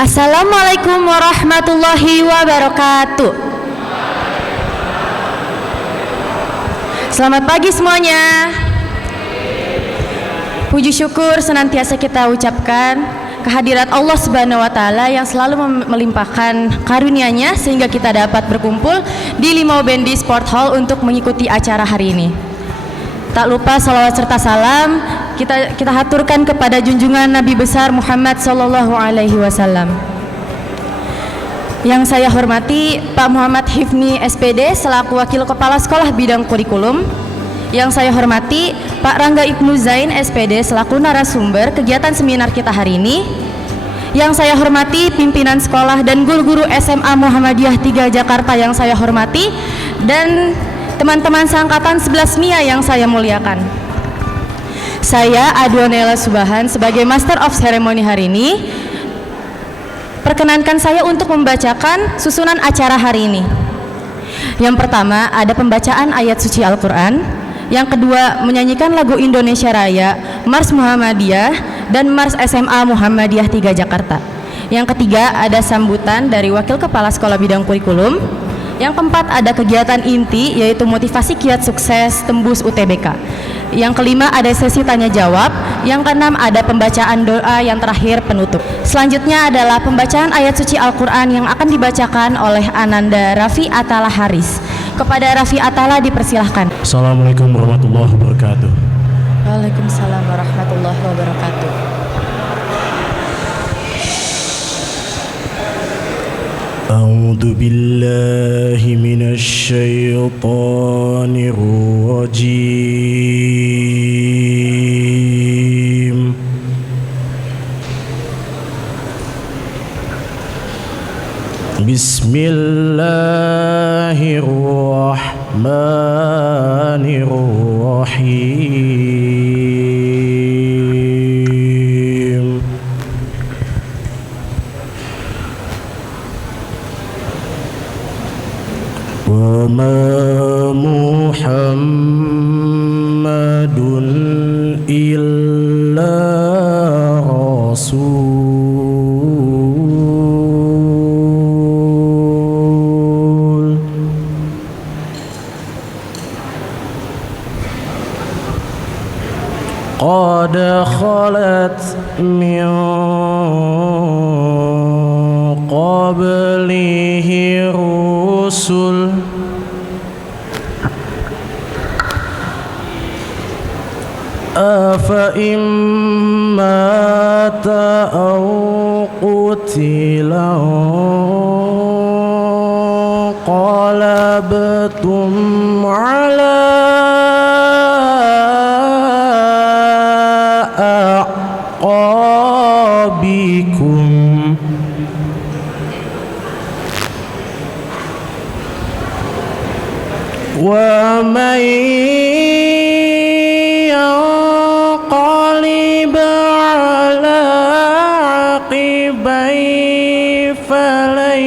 Assalamualaikum warahmatullahi wabarakatuh. Selamat pagi semuanya. Puji syukur senantiasa kita ucapkan kehadirat Allah Subhanahu wa taala yang selalu melimpahkan karunia-Nya sehingga kita dapat berkumpul di Limau Bendi Sport Hall untuk mengikuti acara hari ini. Tak lupa salawat serta salam kita haturkan kepada junjungan Nabi besar Muhammad sallallahu alaihi wasallam. Yang saya hormati Pak Muhammad Hifni SPD selaku Wakil Kepala Sekolah Bidang Kurikulum. Yang saya hormati Pak Rangga Ibnu Zain SPD selaku narasumber kegiatan seminar kita hari ini. Yang saya hormati pimpinan sekolah dan guru-guru SMA Muhammadiyah 3 Jakarta yang saya hormati, dan teman-teman seangkatan 11 MIA yang saya muliakan. Saya Adwanela Subahan sebagai Master of Ceremony hari ini. Perkenankan saya untuk membacakan susunan acara hari ini. Yang pertama ada pembacaan ayat suci Al-Quran. Yang kedua menyanyikan lagu Indonesia Raya, Mars Muhammadiyah, dan Mars SMA Muhammadiyah 3 Jakarta. Yang ketiga ada sambutan dari Wakil Kepala Sekolah Bidang Kurikulum. Yang keempat ada kegiatan inti yaitu motivasi kiat sukses tembus UTBK. Yang kelima ada sesi tanya jawab. Yang keenam ada pembacaan doa, yang terakhir penutup. Selanjutnya adalah pembacaan ayat suci Al-Quran yang akan dibacakan oleh Ananda Raffi Atala Haris. Kepada Raffi Atala dipersilahkan. Assalamualaikum warahmatullahi wabarakatuh. Waalaikumsalam warahmatullahi wabarakatuh. A'udzu billahi minasy syaithanir rajim. Bismillahirrahmanirrahim. Wa ma Muhammadun illa rasul qad khalat min qablihi rusul afa imma ta'aw qutila qalabtum ala aqabikum wa man yanqalib ala aqibai falan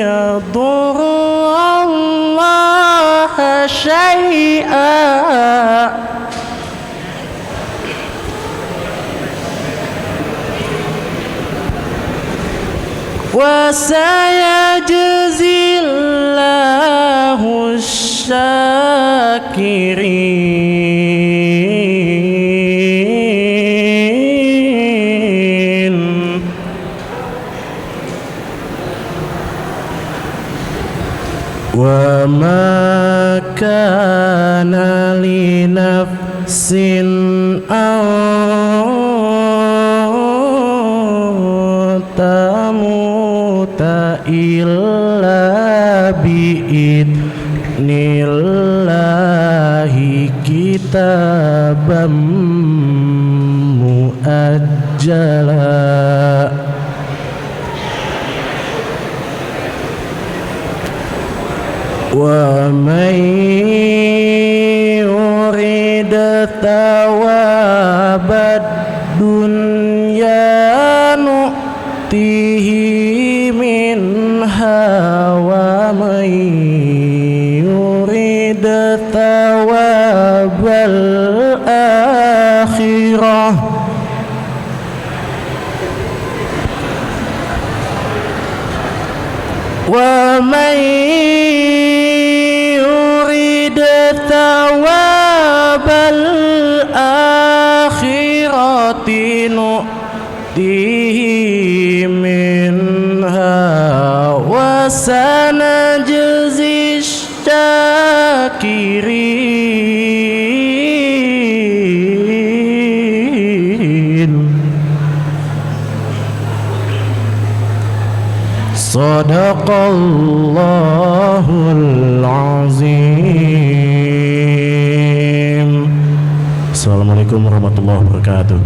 yadurrallaha syai'a wa sayajzillahu syakirin. Wa ma kana li nafsin tamuta illa biidnillahi kitaban muajjala. Wa man yurid thawabad dunya nu'tihi minha wa man yurid thawabal akhirah ومن يريد ثواب الآخرة نؤتيه منها وسنجزي الشاكرين. Sadaqallahul azim. Assalamualaikum warahmatullahi wabarakatuh.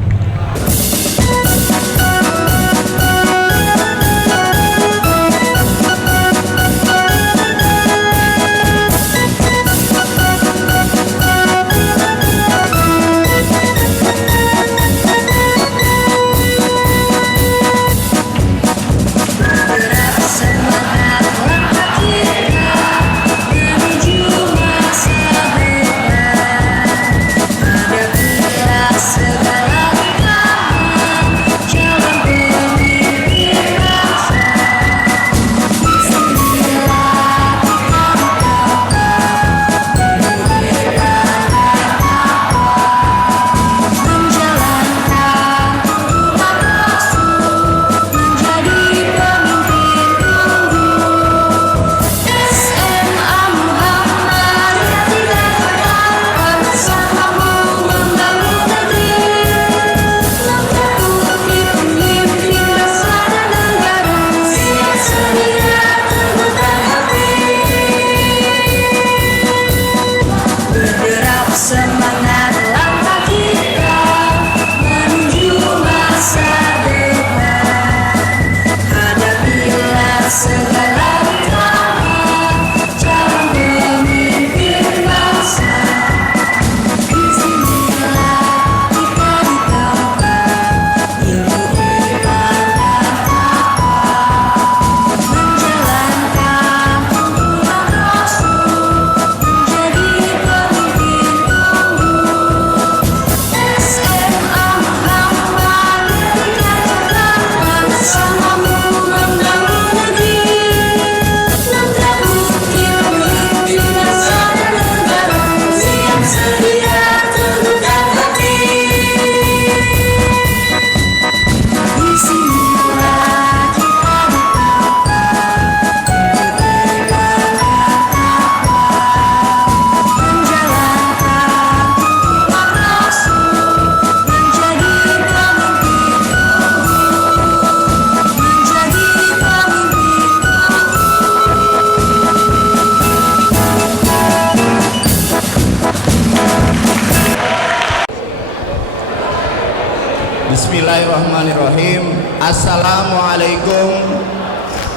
Bismillahirrahmanirrahim. Assalamualaikum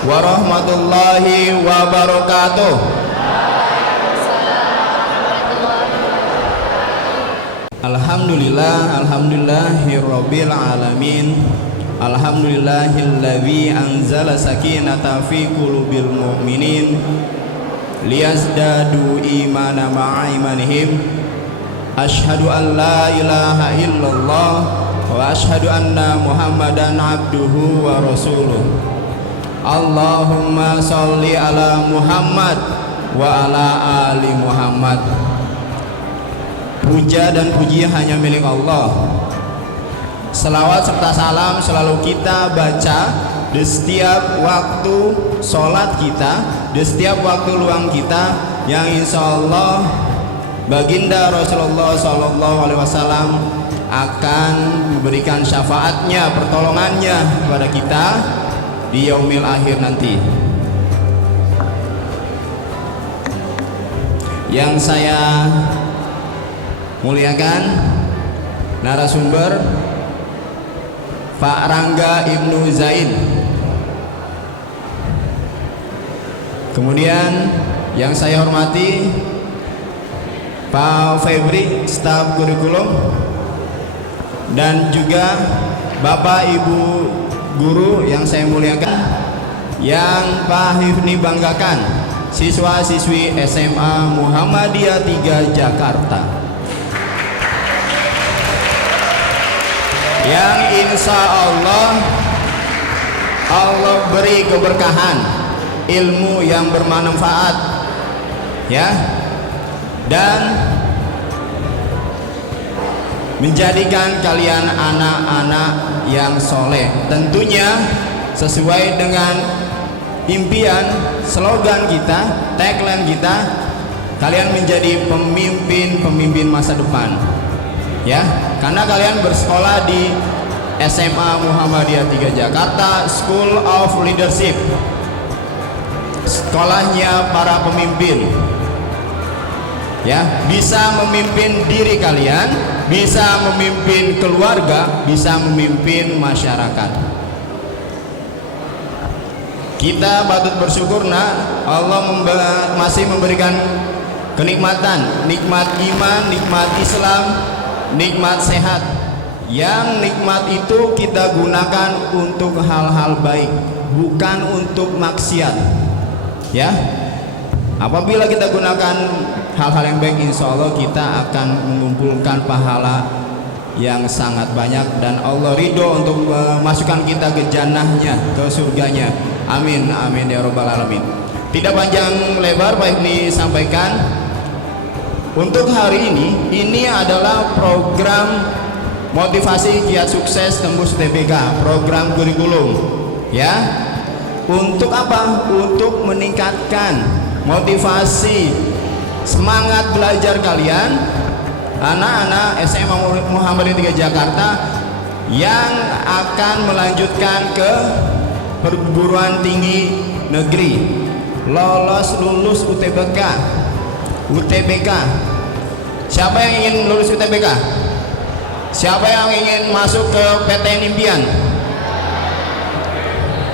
warahmatullahi wabarakatuh. Alhamdulillahirabbil alamin. Alhamdulillahilladzi anzala sakinata fi qulubil mu'minin liyazdadu imana ma'a imanihim. Asyhadu an la ilaha illallah wa asyhadu anna Muhammadan abduhu wa rasuluh. Allahumma sholli ala Muhammad wa ala ali Muhammad. Puja dan puji hanya milik Allah. Selawat serta salam selalu kita baca di setiap waktu sholat kita, di setiap waktu luang kita, yang insya Allah baginda Rasulullah SAW akan memberikan syafaatnya, pertolongannya kepada kita di yaumil akhir nanti. Yang saya muliakan narasumber Pak Rangga Ibnu Zaid. Kemudian yang saya hormati Pak Febri, staf kurikulum, dan juga Bapak Ibu guru yang saya muliakan, yang Pak Hifni banggakan, siswa-siswi SMA Muhammadiyah 3 Jakarta, yang insya Allah beri keberkahan ilmu yang bermanfaat, ya, dan menjadikan kalian anak-anak yang soleh, tentunya sesuai dengan impian, slogan kita, tagline kita, kalian menjadi pemimpin masa depan, ya, karena kalian bersekolah di SMA Muhammadiyah 3 Jakarta, School of Leadership, sekolahnya para pemimpin, ya, bisa memimpin diri kalian, bisa memimpin keluarga, bisa memimpin masyarakat. Kita patut bersyukur, nah, Allah masih memberikan kenikmatan, nikmat iman, nikmat Islam, nikmat sehat. Yang nikmat itu kita gunakan untuk hal-hal baik, bukan untuk maksiat, ya. Apabila kita gunakan hal-hal yang baik, insya Allah kita akan mengumpulkan pahala yang sangat banyak, dan Allah ridho untuk memasukkan kita ke jannahnya, ke surganya. Amin, amin ya rabbal alamin. Tidak panjang lebar, baik disampaikan. Untuk hari ini adalah program motivasi kiat sukses tembus UTBK, program kurikulum, ya. Untuk apa? Untuk meningkatkan motivasi, semangat belajar kalian, anak-anak SMA Muhammadiyah 3 Jakarta yang akan melanjutkan ke perguruan tinggi negeri, lulus UTBK. Siapa yang ingin lulus UTBK? Siapa yang ingin masuk ke PTN Impian?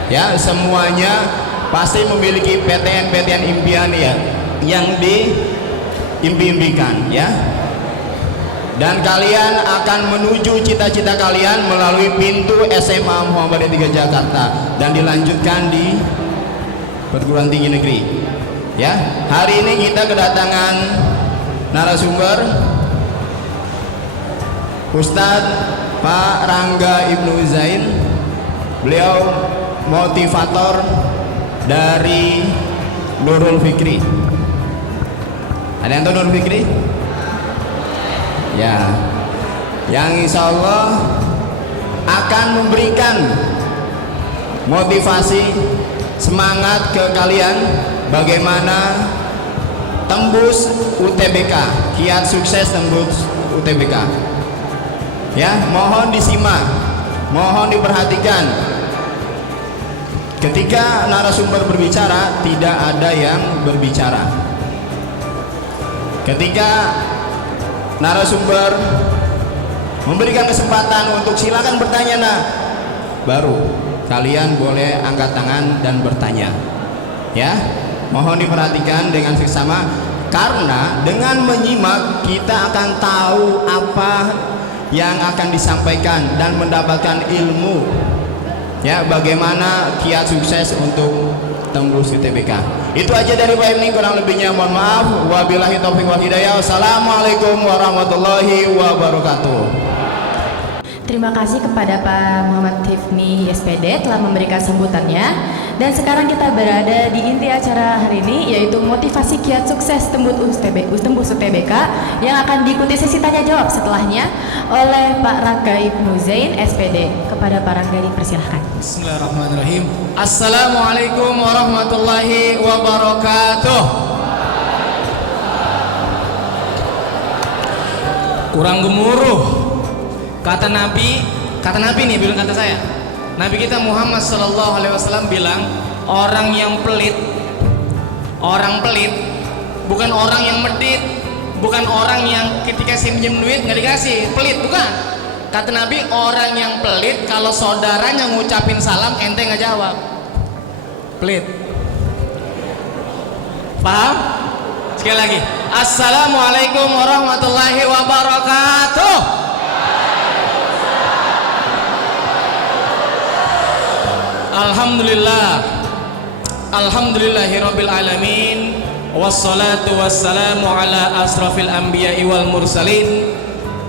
Ya, semuanya pasti memiliki PTN impian, ya, yang diimpi-impikan, ya. Dan kalian akan menuju cita-cita kalian melalui pintu SMA Muhammadiyah 3 Jakarta dan dilanjutkan di perguruan tinggi negeri, ya. Hari ini kita kedatangan narasumber Ustadz Pak Rangga Ibnu Zain. Beliau motivator dari Nurul Fikri. Ada yang tahu Nurul Fikri? Ya, yang insya Allah akan memberikan motivasi, semangat ke kalian bagaimana tembus UTBK, kiat sukses tembus UTBK. Ya, mohon disimak, mohon diperhatikan. Ketika narasumber berbicara, tidak ada yang berbicara. Ketika narasumber memberikan kesempatan untuk silakan bertanya, nah, baru kalian boleh angkat tangan dan bertanya, ya. Mohon diperhatikan dengan seksama, karena dengan menyimak kita akan tahu apa yang akan disampaikan dan mendapatkan ilmu, ya, bagaimana kiat sukses untuk tembus UTBK. Itu aja dari Pak Ibni, kurang lebihnya mohon maaf. Wabillahi taufiq wal hidayah. Wassalamualaikum warahmatullahi wabarakatuh. Terima kasih kepada Pak Muhammad Hifni SPD telah memberikan sambutannya. Dan sekarang kita berada di inti acara hari ini, yaitu motivasi kiat sukses tembus UTBK, yang akan diikuti sesi tanya jawab setelahnya oleh Pak Rangga Ibnu Zain SPD. Kepada Pak Rangga dipersilahkan. Bismillahirrahmanirrahim. Assalamualaikum warahmatullahi wabarakatuh. Kurang gemuruh. Kata Nabi nih, bilang kata saya. Nabi kita Muhammad sallallahu alaihi wasallam bilang, orang pelit bukan orang yang medit, bukan orang yang ketika pinjam duit nggak dikasih, pelit, bukan. Kata Nabi, orang yang pelit kalau saudaranya ngucapin salam ente nggak jawab, pelit. Paham? Sekali lagi, assalamualaikum warahmatullahi wabarakatuh. Alhamdulillahirabbil alamin, wassalatu wassalamu ala asrafil anbiya'i wal mursalin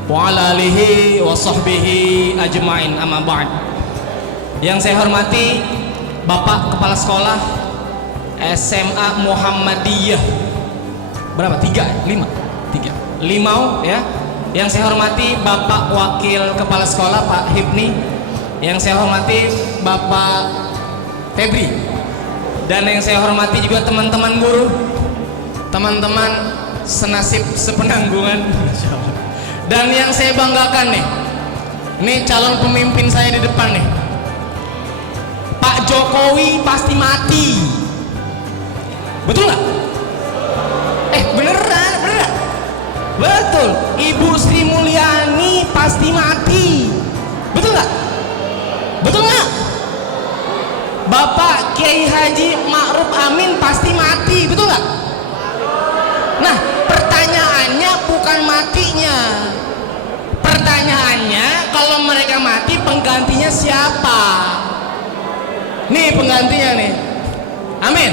wa ala alihi wa sahbihi ajma'in, amma ba'd. Yang saya hormati Bapak Kepala Sekolah SMA Muhammadiyah. Berapa? 3, 5, 3. Limau ya. Yang saya hormati Bapak Wakil Kepala Sekolah Pak Hipni. Yang saya hormati Bapak Febri. Dan yang saya hormati juga teman-teman guru, teman-teman senasib sepenanggungan. Dan yang saya banggakan nih calon pemimpin saya di depan nih, Pak Jokowi pasti mati. Betul nggak? Beneran? Betul. Ibu Sri Mulyani pasti mati. Betul nggak? Betul nggak? Bapak Kiai Haji Ma'ruf Amin pasti mati. Betul nggak? Nah, pertanyaannya bukan matinya. Pertanyaannya, kalau mereka mati penggantinya siapa? Nih penggantinya nih. Amin.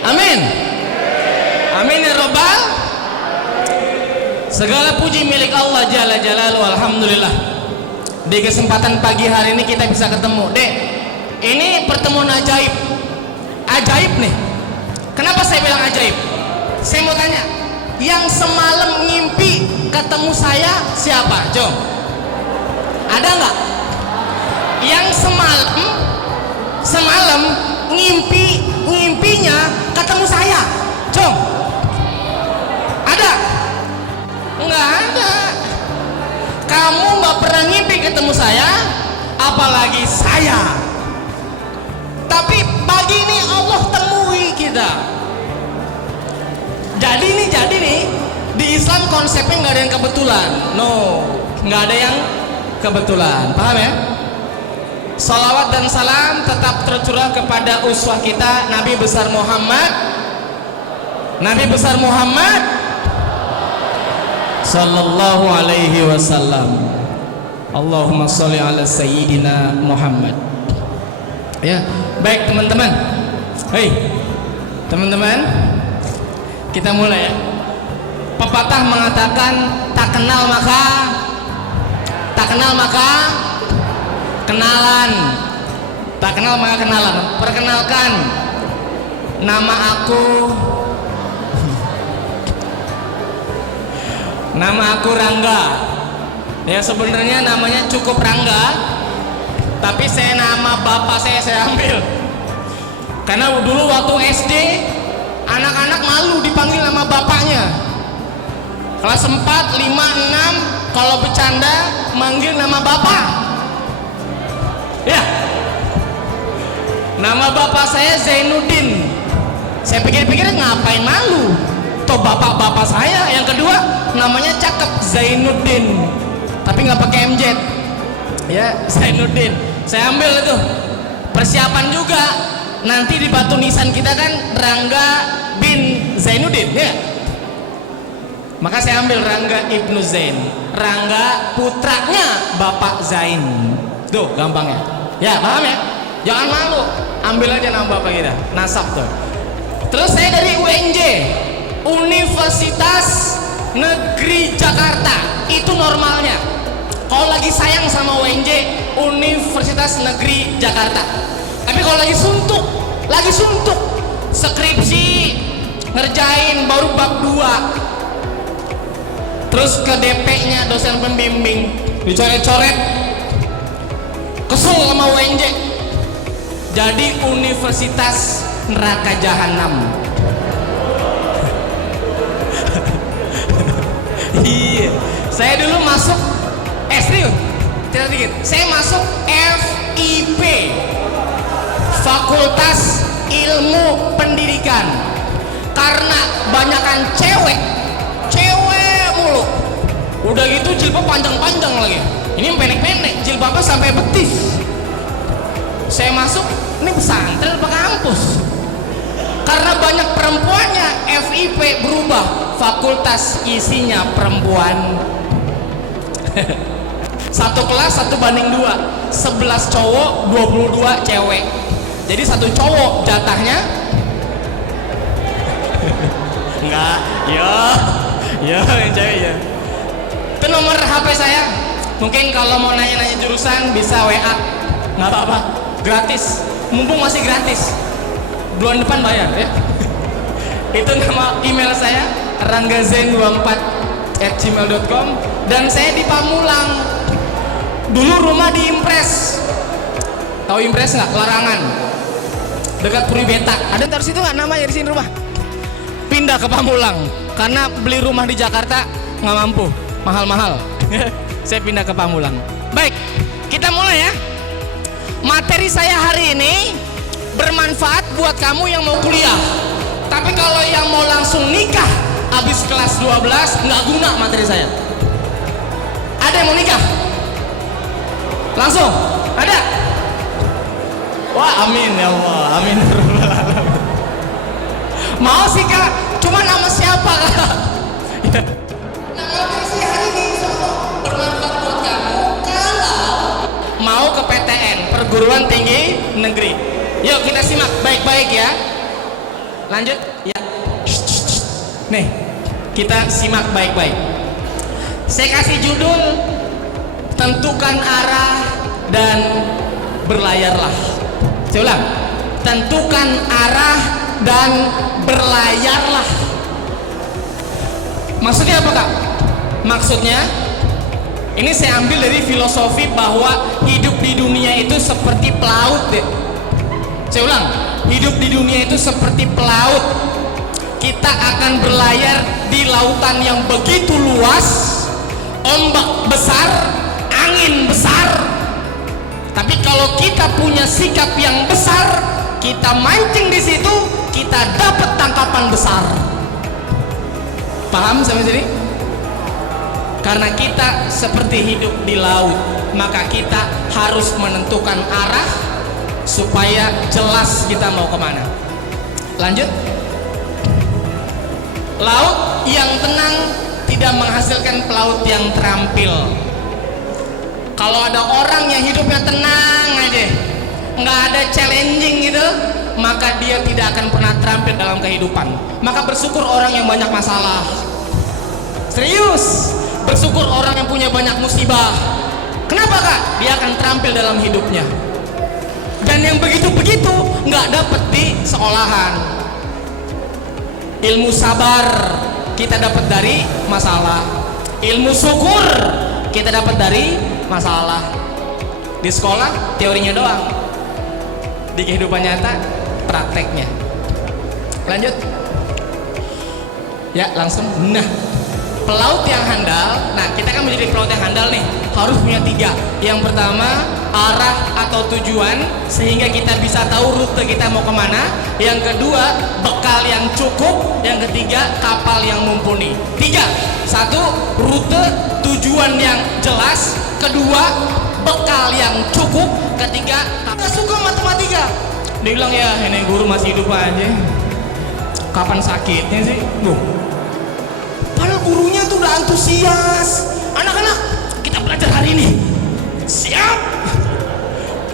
Amin. Amin ya Rabbal. Segala puji milik Allah Jalla Jalaluhu. Alhamdulillah. Di kesempatan pagi hari ini kita bisa ketemu. Dek, ini pertemuan ajaib. Ajaib nih. Kenapa saya bilang ajaib? Saya mau tanya, yang semalam ngimpi ketemu saya siapa? Jom. Ada nggak? Yang semalam ngimpinya ketemu saya? Jom. Ada? Nggak ada. Kamu nggak pernah ngimpi ketemu saya, apalagi saya. Tapi pagi ini Allah temui kita. Jadi nih di Islam konsepnya nggak ada yang kebetulan. No, nggak ada yang kebetulan. Paham ya? Salawat dan salam tetap tercurah kepada uswah kita, Nabi besar Muhammad. Nabi besar Muhammad sallallahu alaihi wasallam. Allahumma sholli ala sayyidina Muhammad. Ya, baik teman-teman. Hei, teman-teman, kita mulai ya. Pepatah mengatakan tak kenal maka kenalan. Tak kenal maka kenalan. Perkenalkan, nama aku Rangga. Ya sebenarnya namanya cukup Rangga, tapi nama bapak saya ambil. Karena dulu waktu SD anak-anak malu dipanggil nama bapaknya. Kelas 4, 5, 6 kalau bercanda manggil nama bapak. Ya. Nama bapak saya Zainuddin. Saya pikir-pikir ngapain malu? Toh bapak-bapak saya yang kedua namanya cakep, Zainuddin. Tapi nggak pakai MZ. Ya, Zainuddin. Saya ambil itu. Persiapan juga. Nanti di batu nisan kita kan Rangga bin Zainuddin ya. Maka saya ambil Rangga Ibnu Zain. Rangga putranya Bapak Zain. Tuh gampangnya. Ya paham ya? Jangan malu. Ambil aja nama bapak kita. Nasab tuh. Terus saya dari UNJ, Universitas Negeri Jakarta. Itu normalnya. Kalau lagi sayang sama UNJ, Universitas Negeri Jakarta. Tapi kalau lagi suntuk, skripsi ngerjain baru bab 2. Terus ke DP-nya dosen pembimbing dicoret-coret, kesel sama UNJ, jadi Universitas Neraka Jahanam. Iya, saya dulu masuk serius, cerita dikit. Saya masuk FIP, Fakultas Ilmu Pendidikan, karena banyakan cewek mulu. Udah gitu jilbab panjang-panjang lagi. Ini pendek-pendek, jilbabnya sampai betis. Saya masuk, ini pesantren apa kampus? Karena banyak perempuannya, FIP berubah, fakultas isinya perempuan. Satu kelas 1:2, 11 cowok 22 cewek. Jadi satu cowok jatahnya enggak, ya yang cewek ya. Itu nomor HP saya. Mungkin kalau mau nanya-nanya jurusan bisa WA, nggak apa-apa, gratis. Mumpung masih gratis. bulan depan bayar ya. Itu nama email saya ranggazen24@gmail.com. Dan saya di Pamulang. Dulu rumah di Impres. Tahu Impres nggak? Larangan. Dekat Puri Beta. Ada ntar situ nggak namanya di sini rumah? Pindah ke Pamulang karena beli rumah di Jakarta nggak mampu, mahal-mahal. Saya pindah ke Pamulang. Baik, kita mulai ya. Materi saya hari ini bermanfaat buat kamu yang mau kuliah. Tapi kalau yang mau langsung nikah habis kelas 12 nggak guna materi saya. Ada yang mau nikah? Langsung? Ada? Wah, amin ya Allah, amin. Mau sih kak, cuma nama siapa kak? Ya. Nah, materi saya hari ini bermanfaat buat kamu kalau mau ke PTN, Perguruan Tinggi Negeri. Yuk kita simak baik-baik ya. Lanjut ya. Nih, kita simak baik-baik. Saya kasih judul, tentukan arah dan berlayarlah. Saya ulang, tentukan arah dan berlayarlah. Maksudnya apa kak? Maksudnya ini saya ambil dari filosofi bahwa hidup di dunia itu seperti pelaut deh. Saya ulang, hidup di dunia itu seperti pelaut. Kita akan berlayar di lautan yang begitu luas, ombak besar, angin besar. Tapi kalau kita punya sikap yang besar, kita mancing di situ, kita dapat tangkapan besar. Paham sampai sini? Karena kita seperti hidup di laut, maka kita harus menentukan arah supaya jelas kita mau kemana. Lanjut. Laut yang tenang tidak menghasilkan pelaut yang terampil. Kalau ada orang yang hidupnya tenang aja, nggak ada challenging gitu, maka dia tidak akan pernah terampil dalam kehidupan. Maka bersyukur orang yang banyak masalah. Serius, bersyukur orang yang punya banyak musibah. Kenapa kak? Dia akan terampil dalam hidupnya. Dan yang begitu-begitu nggak dapet di sekolahan. Ilmu sabar kita dapat dari masalah. Ilmu syukur kita dapat dari masalah. Di sekolah teorinya doang, di kehidupan nyata prakteknya. Lanjut ya, langsung. Nah, pelaut yang handal, nah kita kan menjadi pelaut yang handal nih, harus punya 3. Yang pertama, arah atau tujuan, sehingga kita bisa tahu rute kita mau kemana. Yang kedua, bekal yang cukup. Yang ketiga, kapal yang mumpuni. 3, 1, rute, tujuan yang jelas. Kedua, bekal yang cukup. Ketiga, nggak suka matematika. Dia bilang, ya ini guru masih hidup aja, kapan sakitnya sih? Padahal gurunya tuh udah antusias. Anak-anak, kita belajar hari ini. Siap.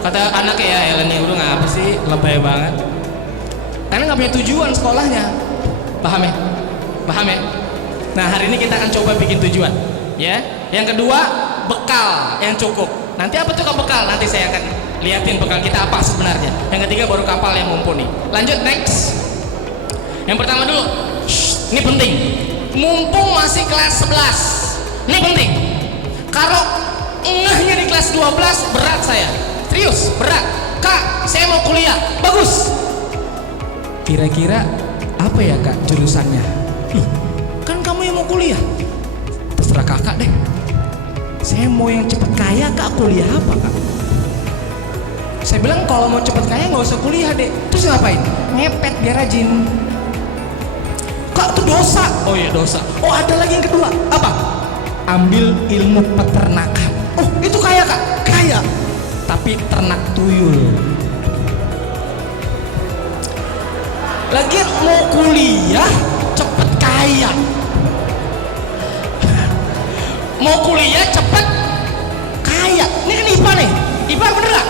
Kata anaknya, ya Ellen nih guru ngapa sih, lebay banget. Karena nggak punya tujuan sekolahnya. Paham ya? Paham ya? Nah, hari ini kita akan coba bikin tujuan ya. Yang kedua, bekal yang cukup. Nanti apa tuh bekal? Nanti saya akan liatin bekal kita apa sebenarnya. Yang ketiga baru kapal yang mumpuni. Lanjut, next. Yang pertama dulu, ini penting. Mumpung masih kelas 11, ini penting. Kalau ngehnya di kelas 12 berat saya, serius berat. Kak, saya mau kuliah, bagus. Kira-kira apa ya kak jurusannya? Loh, kan kamu yang mau kuliah. Terserah kakak deh. Saya mau yang cepet kaya kak, kuliah apa kak? Saya bilang kalau mau cepet kaya nggak usah kuliah deh. Terus ngapain? Ngepet biar rajin. Kak itu dosa. Oh iya dosa. Oh ada lagi yang kedua. Apa? Ambil ilmu peternakan. Oh itu kaya kak? Kaya. Tapi ternak tuyul. Lagi mau kuliah cepet kaya. Mau kuliah cepet kaya. Ini kan IPA nih. IPA bener gak?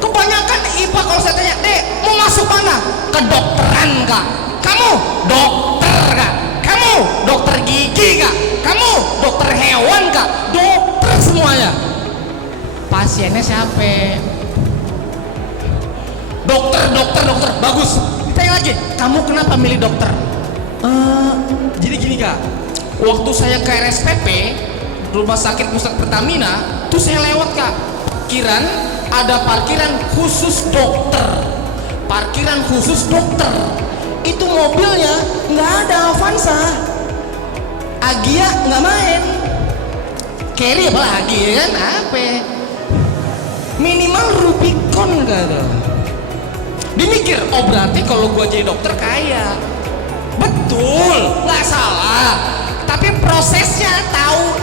Kebanyakan IPA kalau saya tanya, dek mau masuk mana? Kedokteran kak. Kamu dokter kak? Kamu dokter gigi kak? Kamu dokter hewan kak? Dokter semuanya. Pasiennya siapa? Dokter bagus. Ditanya lagi, kamu kenapa milih dokter? Jadi gini kak, waktu saya ke RSPP Rumah Sakit Pusat Pertamina tuh saya lewat kak, parkiran, ada parkiran khusus dokter, parkiran khusus dokter. Itu mobilnya nggak ada Avanza, Agia nggak main, Carry apa lagi ya kan, apa minimal Rubicon gak tuh. Dimikir, oh berarti kalau gua jadi dokter kaya. Betul, nggak salah. Tapi prosesnya tahu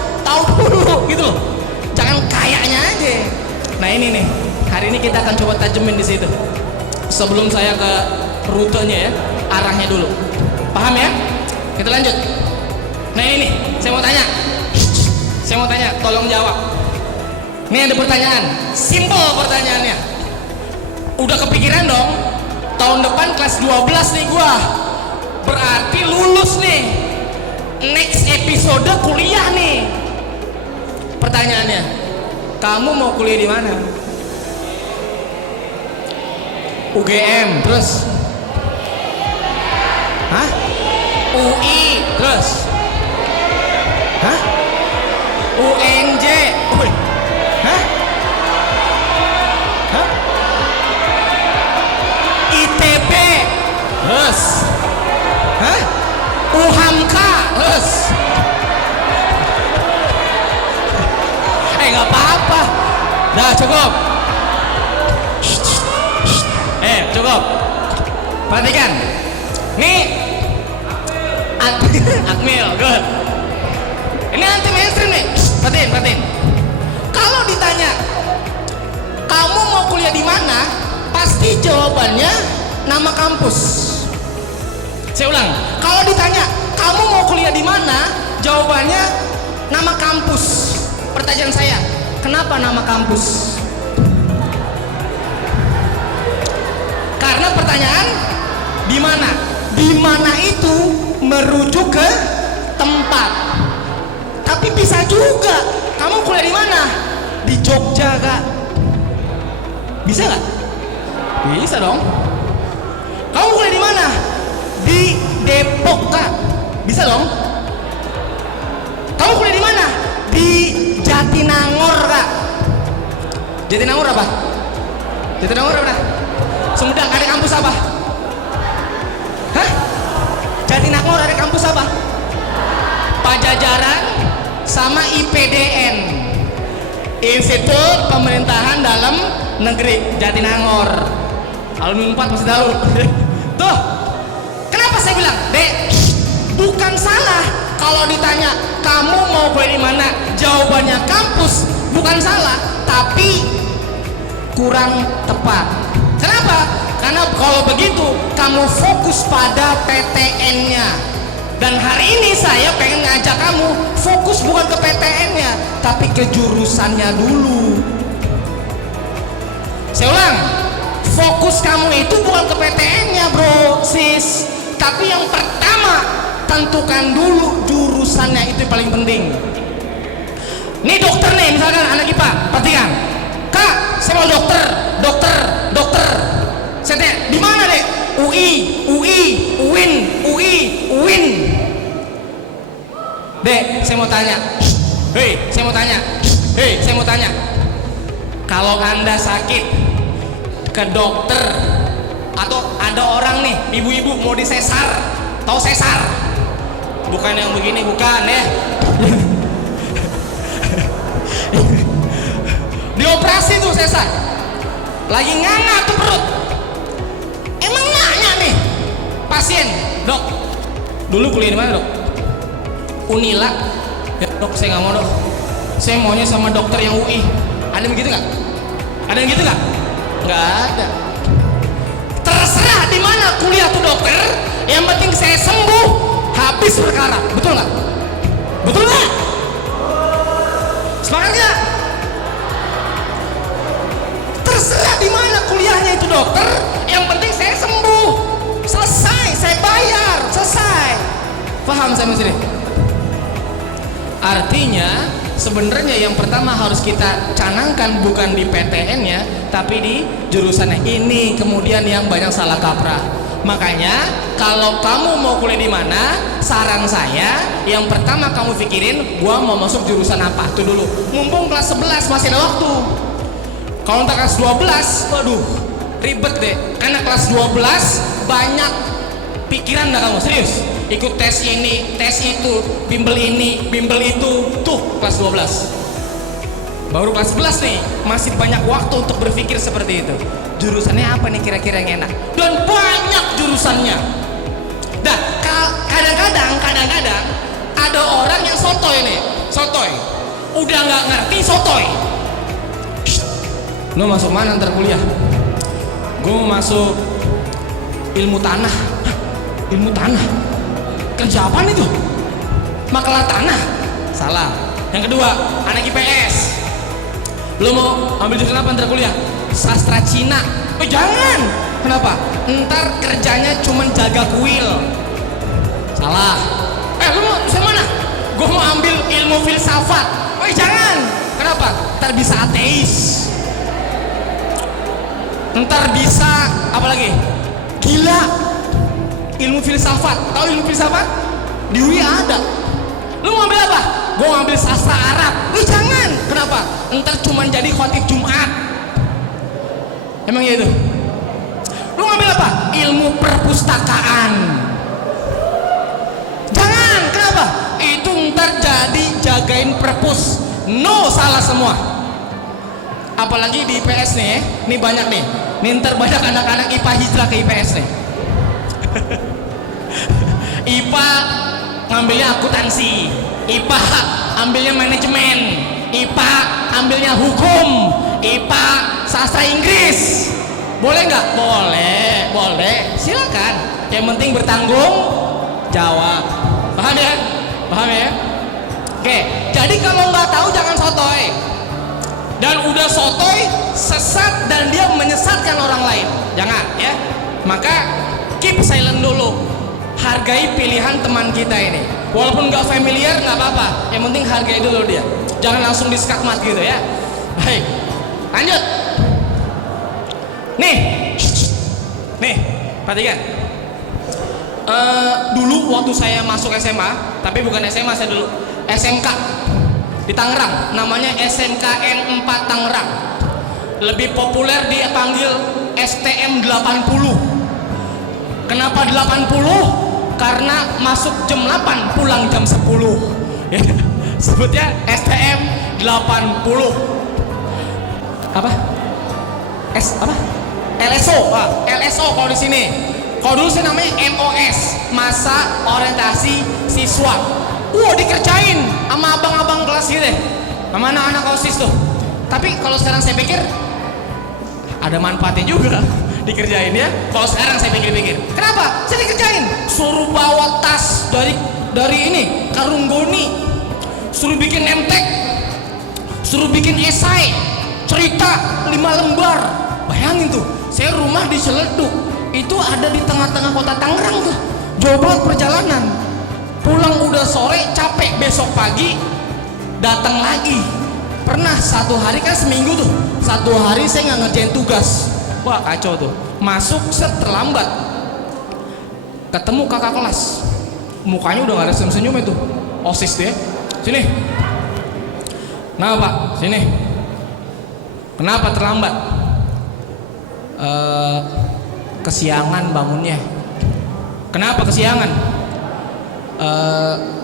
dulu gitu loh. Jangan kayaknya aja. Nah ini nih, hari ini kita akan coba tajemin di situ. Sebelum saya ke rutenya ya, arahnya dulu. Paham ya? Kita lanjut. Nah ini nih, saya mau tanya. Saya mau tanya, tolong jawab. Ini ada pertanyaan, simple pertanyaannya. Udah kepikiran dong? Tahun depan kelas 12 nih gua. Berarti lulus nih. Next episode kuliah nih. Pertanyaannya, kamu mau kuliah di mana? UGM, terus? Hah? UI, terus? Hah? UNJ, hah? Hah? ITB, terus? Hah? UHAMKA, terus? Nggak apa-apa. Dah cukup. Cukup. Perhatikan. Nih, Akmil, good. Ini anti mainstream nih. Perhatiin. Kalau ditanya, kamu mau kuliah di mana? Pasti jawabannya nama kampus. Saya ulang. Kalau ditanya, kamu mau kuliah di mana? Jawabannya nama kampus. Pertanyaan saya, kenapa nama kampus? Karena pertanyaan di mana? Di mana itu merujuk ke tempat. Tapi bisa juga kamu kuliah di mana? Di Jogja kak? Bisa nggak? Bisa dong. Kamu kuliah di mana? Di Depok kak? Bisa dong. Kamu kuliah di mana? Di Jatinangor kak? Jatinangor apa? Jatinangor apa? Sumedang ada kampus apa? Hah? Jatinangor ada kampus apa? Pajajaran sama IPDN, Institut Pemerintahan Dalam Negeri Jatinangor. Alumni 4 pasti tahu. Tuh, kenapa saya bilang, Dek, bukan salah kalau ditanya kamu mau kuliah di mana, jawabannya kampus, bukan salah, tapi kurang tepat. Kenapa? Karena kalau begitu kamu fokus pada PTN-nya. Dan hari ini saya pengen ngajak kamu fokus bukan ke PTN-nya, tapi ke jurusannya dulu. Saya ulang, fokus kamu itu bukan ke PTN-nya bro, sis. Tapi yang pertama, tentukan dulu jurusannya, itu paling penting. Nih dokter nih, misalkan anak IPA, perhatikan. Kak, saya mau dokter. Saya tanya, di mana deh? UI, UIN. Dek, saya mau tanya. Saya mau tanya. Kalau Anda sakit ke dokter atau ada orang nih, ibu-ibu mau disesar, tahu sesar? Bukan yang begini, bukan ya. Dioperasi tuh sesar. Lagi nganga tuh perut. Emang nanya nih pasien, dok, dulu kuliah di mana dok? Unila. Ya dok, saya nggak mau dok. Saya maunya sama dokter yang UI. Ada yang begitu nggak? Ada yang gitu nggak? Nggak ada. Terserah di mana kuliah tuh dokter. Yang penting saya sembuh, habis perkara. Betul nggak? Betul nggak? Semangat nggak? Terserah di mana kuliahnya itu dokter. Yang penting saya sembuh, selesai, saya bayar, selesai. Paham saya Mas? Artinya sebenarnya yang pertama harus kita canangkan bukan di PTN-nya, tapi di jurusannya. Ini kemudian yang banyak salah kaprah. Makanya kalau kamu mau kuliah di mana, saran saya yang pertama kamu pikirin, gua mau masuk jurusan apa tuh dulu. Mumpung kelas 11 masih ada waktu. Kalau ntar kelas 12, waduh, ribet deh. Karena kelas 12 banyak pikiran dah kamu, serius. Ikut tes ini, tes itu, bimbel ini, bimbel itu. Tuh, kelas 12. Baru kelas 11 nih, masih banyak waktu untuk berpikir seperti itu. Jurusannya apa nih kira-kira yang enak? Dan banyak jurusannya. Nah, kadang-kadang ada orang yang sotoy nih, sotoy. Udah nggak ngerti sotoy. Lo masuk mana ntar kuliah? Gue mau masuk ilmu tanah. Hah, ilmu tanah? Kerja apaan itu? Makalah tanah? Salah. Yang kedua, anak IPS. Lo mau ambil jurusan apa ntar kuliah? Sastra Cina. Oh jangan. Kenapa? Ntar kerjanya cuman jaga kuil. Salah. Lo mau jurusan mana? Gue mau ambil ilmu filsafat. Oh jangan. Kenapa? Ntar bisa ateis. Ntar bisa apa lagi? Gila. Ilmu filsafat. Tahu ilmu filsafat? Di UI ada. Lu mau ambil apa? Gue ngambil sastra Arab. Jangan. Kenapa? Ntar cuman jadi khotib Jumat. Emang ya itu? Lu ngambil apa? Ilmu perpustakaan. Jangan. Kenapa? Itu ntar jadi jagain perpus. No, salah semua. Apalagi di IPS nih, nih banyak nih. Nih ntar banyak anak-anak IPA hijrah ke IPS nih. IPA ngambilnya akuntansi, IPA ambilnya manajemen, IPA ambilnya hukum, IPA sastra Inggris. Boleh nggak? Boleh, silakan. Yang penting bertanggung jawab. Paham ya? Paham ya? Oke, jadi kalau nggak tahu jangan sotoy. Dan udah sotoy, sesat dan dia menyesatkan orang lain. Jangan ya. Maka keep silent dulu. Hargai pilihan teman kita ini. Walaupun nggak familiar nggak apa-apa. Yang penting hargai dulu dia. Jangan langsung diskakmat gitu ya. Baik, lanjut. Nih, perhatikan. Dulu waktu saya masuk SMA, tapi bukan SMA saya dulu, SMK di Tangerang, namanya SMKN 4 Tangerang. Lebih populer dia panggil STM 80. Kenapa 80? Karena masuk jam 8, pulang jam 10. Sebutnya STM 80. Apa? LSO. LSO kalau di sini. Kalau dulu sih namanya MOS, masa orientasi siswa. Dikerjain sama abang-abang kelas gitu deh, sama anak-anak OSIS tuh. Tapi kalau sekarang saya pikir ada manfaatnya juga dikerjain ya. Kalau sekarang saya pikir-pikir, kenapa saya dikerjain? Suruh bawa tas dari ini karung goni, suruh bikin emtek, suruh bikin esai cerita 5 lembar. Bayangin tuh, saya rumah di Ciledug, itu ada di tengah-tengah kota Tangerang tuh. Jauh banget perjalanan. Pulang udah sore, capek, besok pagi datang lagi. Pernah satu hari kan seminggu tuh, satu hari saya nggak ngerjain tugas. Wah kacau tuh. Masuk terlambat, ketemu kakak kelas, mukanya udah nggak ada senyum-senyum itu. OSIS deh. Sini. Nah pak, sini. Kenapa terlambat? Kesiangan bangunnya. Kenapa kesiangan?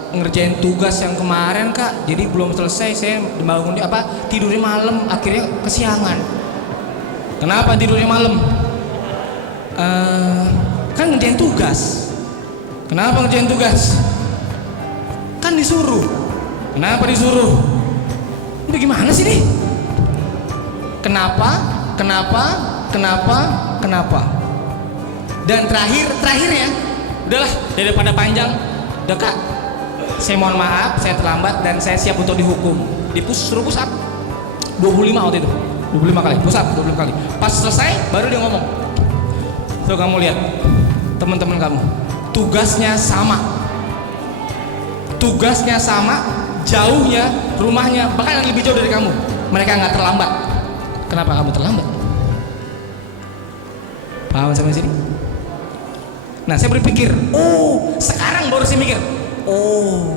Ngerjain tugas yang kemarin kak, jadi belum selesai. Saya bangunnya tidurnya malam, akhirnya kesiangan. Kenapa tidurnya malam? Kan ngerjain tugas. Kenapa ngerjain tugas? Kan disuruh. Kenapa disuruh? Ini gimana sih nih? Kenapa? Dan terakhirnya, udahlah daripada panjang, udah kak, saya mohon maaf, saya terlambat dan saya siap untuk dihukum. Suruh push up 25 waktu itu, 25 kali, push up 25 kali. Pas selesai, baru dia ngomong. Tuh kamu lihat, teman-teman kamu, tugasnya sama, jauhnya rumahnya, bahkan yang lebih jauh dari kamu. Mereka nggak terlambat. Kenapa kamu terlambat? Paham sampai sini? Nah, saya berpikir, oh, sekarang baru saya mikir, oh,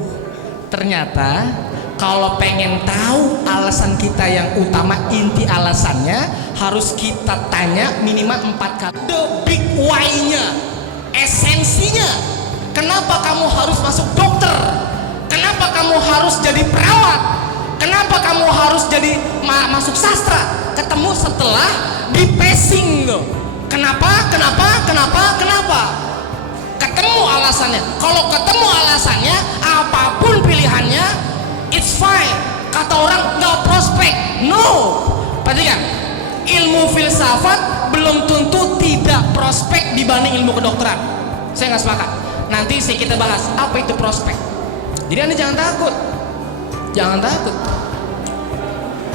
ternyata kalau pengen tahu alasan kita yang utama, inti alasannya harus kita tanya minimal 4 kali. The big why-nya, esensinya. Kenapa kamu harus masuk dokter? Kenapa kamu harus jadi perawat? Kenapa kamu harus jadi masuk sastra? Ketemu setelah di passing loh. Kenapa? Ketemu alasannya. Kalau ketemu alasannya, apapun pilihannya, it's fine. Kata orang nggak prospek. No. Perhatikan, ilmu filsafat belum tentu tidak prospek dibanding ilmu kedokteran. Saya nggak sepakat. Nanti kita bahas apa itu prospek. Jadi Anda jangan takut.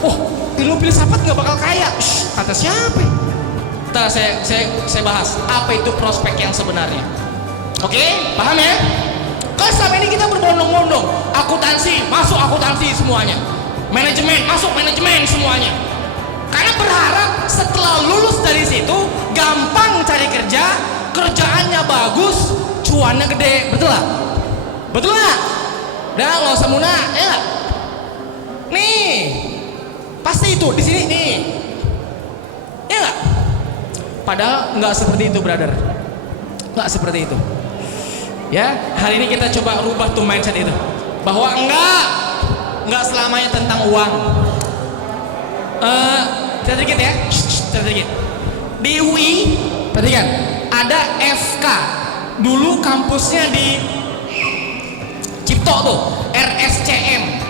Oh, ilmu filsafat nggak bakal kaya. Kata siapa? Ntar saya bahas apa itu prospek yang sebenarnya. Oke, paham ya? Kalau selama ini kita berbondong-bondong, akuntansi, masuk akuntansi semuanya, manajemen, masuk manajemen semuanya. Karena berharap setelah lulus dari situ gampang cari kerja, kerjaannya bagus, cuannya gede, betul lah? Betul nggak? Udah nggak usah munah, ya nggak? Nih, pasti itu di sini nih, ya nggak? Padahal nggak seperti itu, brother. Nggak seperti itu. Ya, hari ini kita coba rubah tuh mindset itu, bahwa enggak selamanya tentang uang. Sedikit ya, sedikit. Di UI, perhatikan, ada FK. Dulu kampusnya di Cipto tuh, RSCM.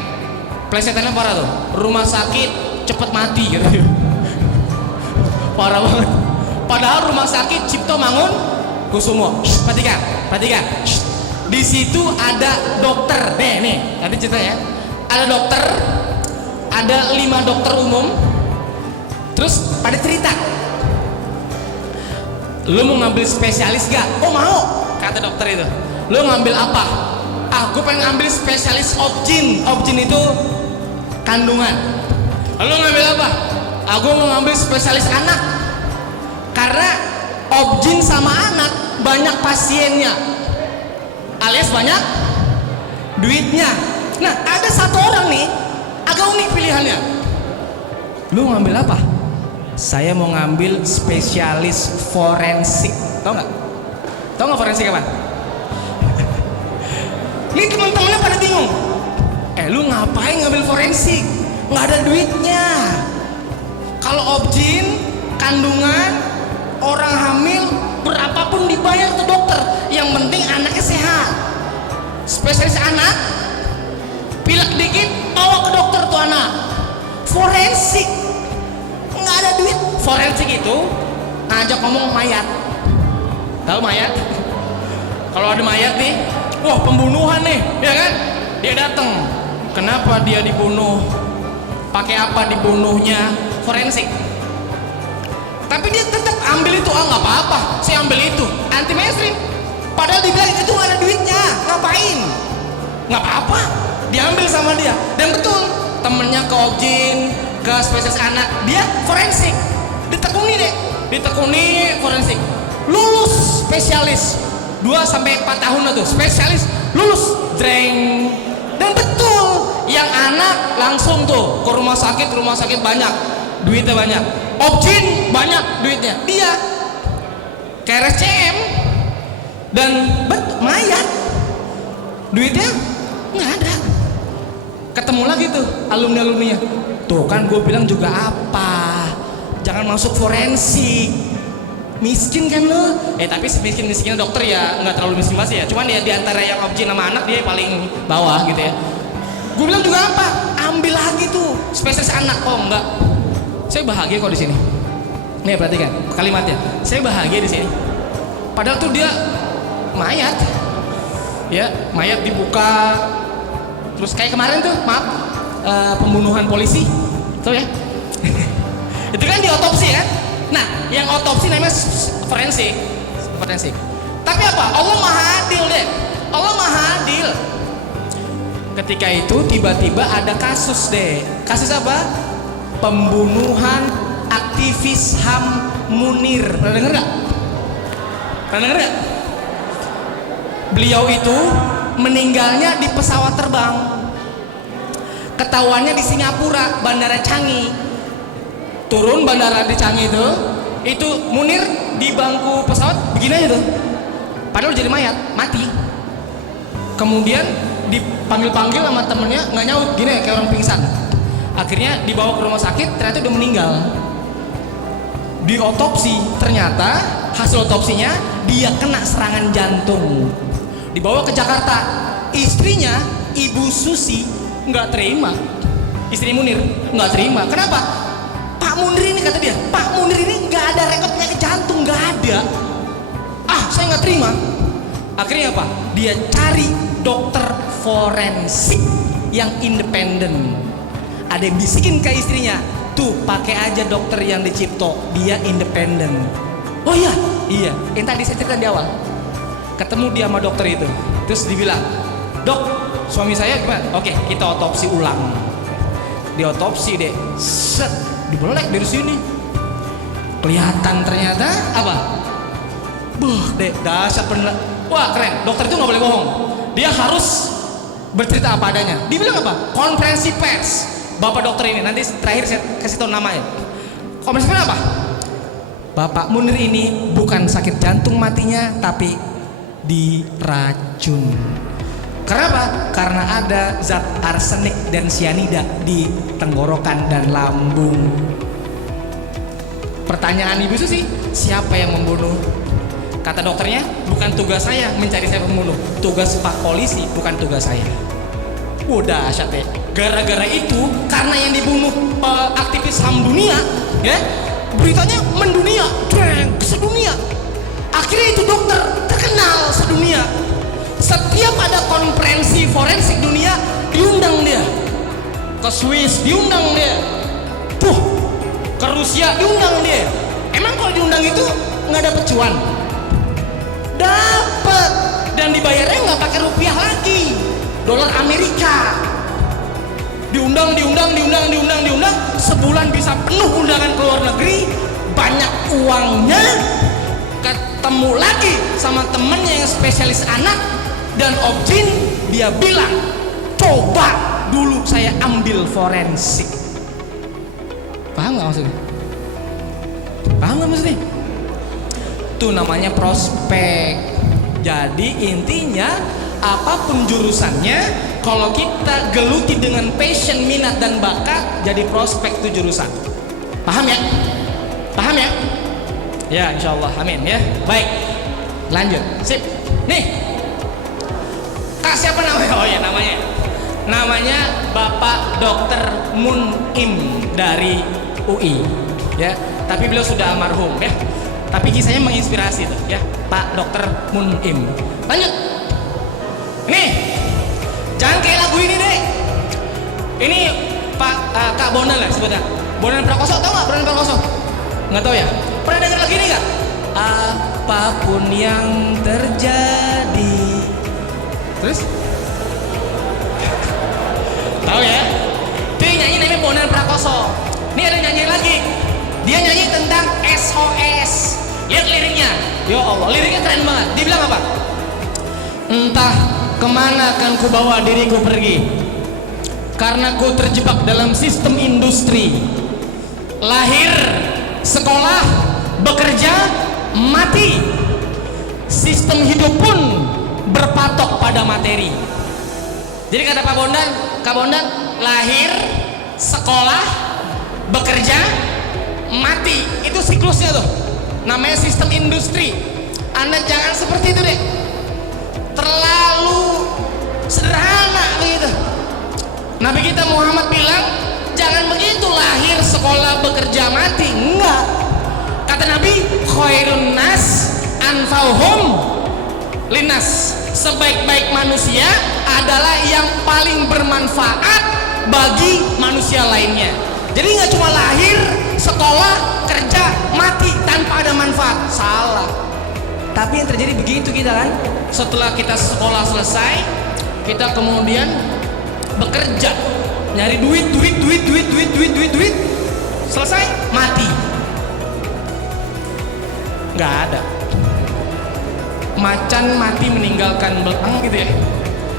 Plesetannya parah tuh, rumah sakit cepet mati gitu. Parah banget. Padahal rumah sakit Cipto Mangunkusumo. Perhatikan. Di situ ada dokter. Nih, nanti cerita ya. Ada dokter, ada 5 dokter umum. Terus pada cerita, lu mau ngambil spesialis gak? Oh mau, kata dokter itu. Lu ngambil apa? Gue pengen ngambil spesialis obgyn. Obgyn itu kandungan. Lu ngambil apa? Gue mau ngambil spesialis anak. Karena obgyn sama anak banyak pasiennya, alias banyak duitnya. Nah, ada satu orang nih agak unik pilihannya. Lu ngambil apa? Saya mau ngambil spesialis forensik. Tahu nggak forensik apa? Ini teman-temannya pada bingung. Lu ngapain ngambil forensik? Nggak ada duitnya. Kalau obgyn, kandungan, orang hamil, berapapun dibayar tuh dokter. Yang penting anaknya sehat. Spesialis anak, pilek dikit, bawa ke dokter tuh anak. Forensik, nggak ada duit. Forensik itu ngajak ngomong mayat. Tahu mayat? Kalau ada mayat nih, wah pembunuhan nih, ya kan? Dia datang. Kenapa dia dibunuh? Pakai apa dibunuhnya? Forensik. Tapi dia tetap ambil itu. Nggak apa-apa, saya ambil itu. Anti mainstream. Padahal dibilang itu nggak ada duitnya. Ngapain? Nggak apa-apa, diambil sama dia. Dan betul, temennya ke obgyn, ke spesialis anak, dia forensik. Ditekuni forensik. Lulus spesialis 2-4 tahun lah tuh. Spesialis lulus, dreng. Dan betul, yang anak langsung tuh ke rumah sakit banyak, duitnya banyak. Obgyn banyak duitnya. Dia ke RSCM dan mayat, duitnya nggak ada. Ketemu lagi tuh alumni-alumninya. Tuh kan gue bilang juga apa, jangan masuk forensik, miskin kan lo. Tapi miskinnya dokter ya nggak terlalu miskin pasti ya. Cuman ya diantara yang obgyn sama anak dia paling bawah gitu ya. Gue bilang juga apa, ambil lagi tuh spesialis anak. Oh enggak, saya bahagia kok di sini. Nih perhatikan kalimatnya, saya bahagia di sini. Padahal tuh dia mayat, ya mayat dibuka. Terus kayak kemarin tuh, maaf, pembunuhan polisi, tuh ya. Itu kan diotopsi ya. Nah, yang otopsi namanya forensik. Tapi apa? Allah maha adil deh. Allah maha adil. Ketika itu tiba-tiba ada kasus deh. Kasus apa? Pembunuhan aktivis HAM Munir. Pernah denger gak? Pernah denger gak? Beliau itu meninggalnya di pesawat terbang. Ketahuannya di Singapura, Bandara Changi. Turun bandara di Changi itu Munir di bangku pesawat begini aja tuh. Padahal jadi mayat, mati. Kemudian dipanggil-panggil sama temennya, nggak nyaut, gini kayak orang pingsan. Akhirnya dibawa ke rumah sakit, ternyata udah meninggal. Di otopsi, ternyata hasil otopsinya dia kena serangan jantung. Dibawa ke Jakarta, istrinya Ibu Susi nggak terima. Istri Munir nggak terima. Kenapa? Pak Munir ini, kata dia, Pak Munir ini nggak ada rekod penyakit jantung, nggak ada. Saya nggak terima. Akhirnya apa? Dia cari dokter forensik yang independen. Ada yang bisikin ke istrinya, tuh pakai aja dokter yang dicipto, dia independen. Oh iya, yang tadi saya cerita di awal. Ketemu dia sama dokter itu, terus dibilang, dok, suami saya gimana? Oke, kita otopsi ulang. Diotopsi deh, set, dibelek dari sini. Kelihatan ternyata apa? Dek, dahsyat bener. Wah keren, dokter itu nggak boleh bohong. Dia harus bercerita apa adanya. Dibilang apa? Konferensi pers. Bapak dokter ini, nanti terakhir saya kasih tahu namanya. Konferensi pers apa? Bapak Munir ini bukan sakit jantung matinya, tapi diracun. Kenapa? Karena ada zat arsenik dan sianida di tenggorokan dan lambung. Pertanyaan Ibu Susi, siapa yang membunuh? Kata dokternya, bukan tugas saya mencari siapa pembunuh, tugas Pak Polisi, bukan tugas saya. Udah dahsyat deh. Gara-gara itu, karena yang dibunuh aktivis HAM dunia, ya, beritanya mendunia, sedunia. Akhirnya itu dokter terkenal sedunia. Setiap ada konferensi forensik dunia, diundang dia. Ke Swiss diundang dia. Ke Rusia diundang dia. Emang kalau diundang itu nggak dapet cuan? Dapat, dan dibayarnya nggak pakai rupiah lagi, dolar Amerika. Diundang, sebulan bisa penuh undangan ke luar negeri, banyak uangnya. Ketemu lagi sama temennya yang spesialis anak dan objin, dia bilang, coba dulu saya ambil forensik. Paham nggak maksudnya? Paham nggak maksudnya? Itu namanya prospek. Jadi intinya apapun jurusannya, kalau kita geluti dengan passion, minat dan bakat, jadi prospek itu jurusan. Paham ya? Paham ya? Ya, insya Allah, amin ya. Baik, lanjut. Sip. Nih, Kak siapa namanya? Oh ya, namanya Bapak Dr. Munim dari UI. Ya, tapi beliau sudah almarhum ya. Tapi kisahnya menginspirasi tuh ya, Pak Dr. Munim. Lanjut. Nih, jangan kayak lagu ini deh. Ini Pak Kak Bondan lah sebutnya. Bondan Prakoso, tau nggak Bondan Prakoso? Nggak tahu ya. Pernah dengar lagu ini nggak? Apapun yang terjadi. Terus? Tahu ya? Dia nyanyi namanya Bondan Prakoso. Ini ada nyanyi lagi. Dia nyanyi tentang SOS. Lihat liriknya. Ya Allah, liriknya keren banget. Dia bilang apa? Entah kemana akan ku bawa diriku pergi, karena ku terjebak dalam sistem industri. Lahir, sekolah, bekerja, mati. Sistem hidup pun berpatok pada materi. Jadi kata Kak Bondan, lahir, sekolah, bekerja, mati. Itu siklusnya tuh. Namanya sistem industri. Anda jangan seperti itu deh. Terlalu sederhana begitu. Nabi kita Muhammad bilang, jangan begitu, lahir, sekolah, bekerja, mati. Enggak. Kata Nabi, khairun nas anfa'uhum linnas. Sebaik-baik manusia adalah yang paling bermanfaat bagi manusia lainnya. Jadi nggak cuma lahir, sekolah, kerja, mati tanpa ada manfaat. Salah. Tapi yang terjadi begitu kita kan. Setelah kita sekolah selesai, kita kemudian bekerja, nyari duit, selesai mati. Nggak ada. Macan mati meninggalkan belang gitu ya.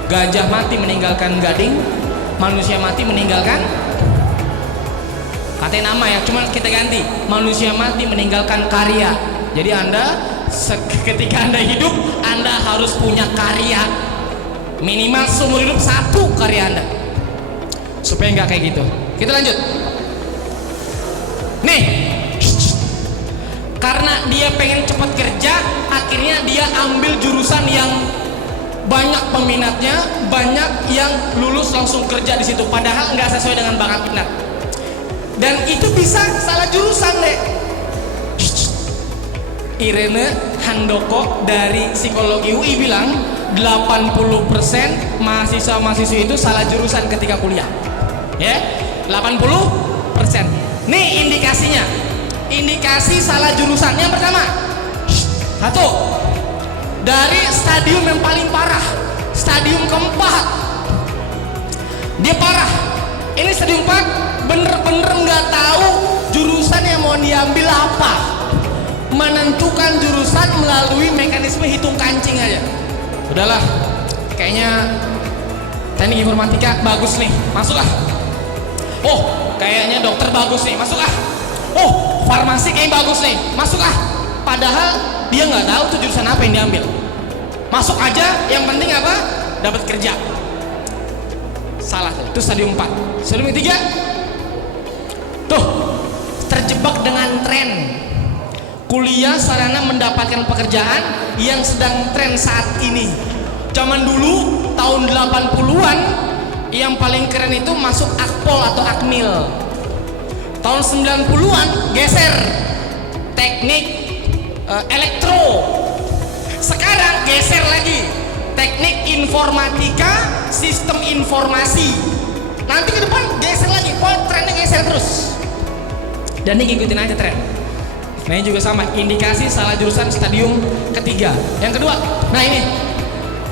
Gajah mati meninggalkan gading, manusia mati meninggalkan, katanya nama ya, cuman kita ganti, manusia mati meninggalkan karya. Jadi Anda ketika Anda hidup, Anda harus punya karya, minimal seumur hidup 1 karya Anda, supaya nggak kayak gitu. Kita lanjut nih. Karena dia pengen cepat kerja, akhirnya dia ambil jurusan yang banyak peminatnya, banyak yang lulus langsung kerja di situ, padahal nggak sesuai dengan bakat minat. Dan itu bisa salah jurusan deh. Irene Handoko dari psikologi UI bilang 80% mahasiswa-mahasiswa itu salah jurusan ketika kuliah. Ya, 80%. Nih indikasinya. Indikasi salah jurusan. Yang pertama, 1, dari stadium yang paling parah, stadium keempat, dia parah. Ini stadium 4, bener-bener nggak tahu jurusan yang mau diambil apa, menentukan jurusan melalui mekanisme hitung kancing aja. Udahlah, kayaknya teknik informatika bagus nih, masuklah. Oh, kayaknya dokter bagus nih, masuklah. Oh, farmasi kayaknya bagus nih, masuklah. Padahal dia nggak tahu tuh jurusan apa yang diambil. Masuk aja, yang penting apa? Dapat kerja. Salah, itu stadium 4. Stadium 3, tuh terjebak dengan tren. Kuliah sarana mendapatkan pekerjaan yang sedang tren saat ini. Zaman dulu tahun 80-an yang paling keren itu masuk Akpol atau Akmil. Tahun 90-an geser teknik elektro. Sekarang geser lagi teknik informatika, sistem informasi. Nanti ke depan geser lagi, pokoknya trennya geser terus. Dan ini ngikutin aja tren. Nah ini juga sama, indikasi salah jurusan stadium ketiga. Yang kedua, nah ini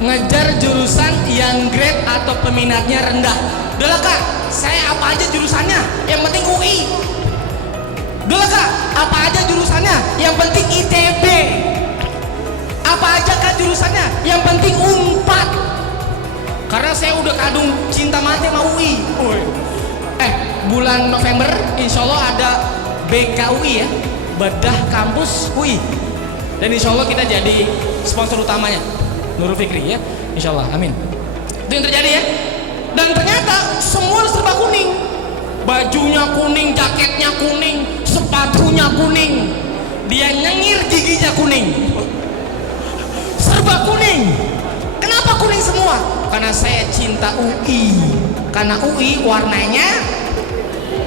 ngejar jurusan yang grade atau peminatnya rendah. Udahlah kak, saya apa aja jurusannya, yang penting UI. Udahlah kak, apa aja jurusannya, yang penting ITB. Apa aja kak jurusannya, yang penting UNPAD. Karena saya udah kadung cinta mati sama UI. Bulan November insya Allah ada BKUI ya, Bedah Kampus UI. Dan insya Allah kita jadi sponsor utamanya, Nurul Fikri ya, insya Allah, amin. Itu yang terjadi ya. Dan ternyata semua serba kuning, bajunya kuning, jaketnya kuning, sepatunya kuning, dia nyengir giginya kuning, serba kuning. Kenapa kuning semua? Karena saya cinta UI, karena UI warnanya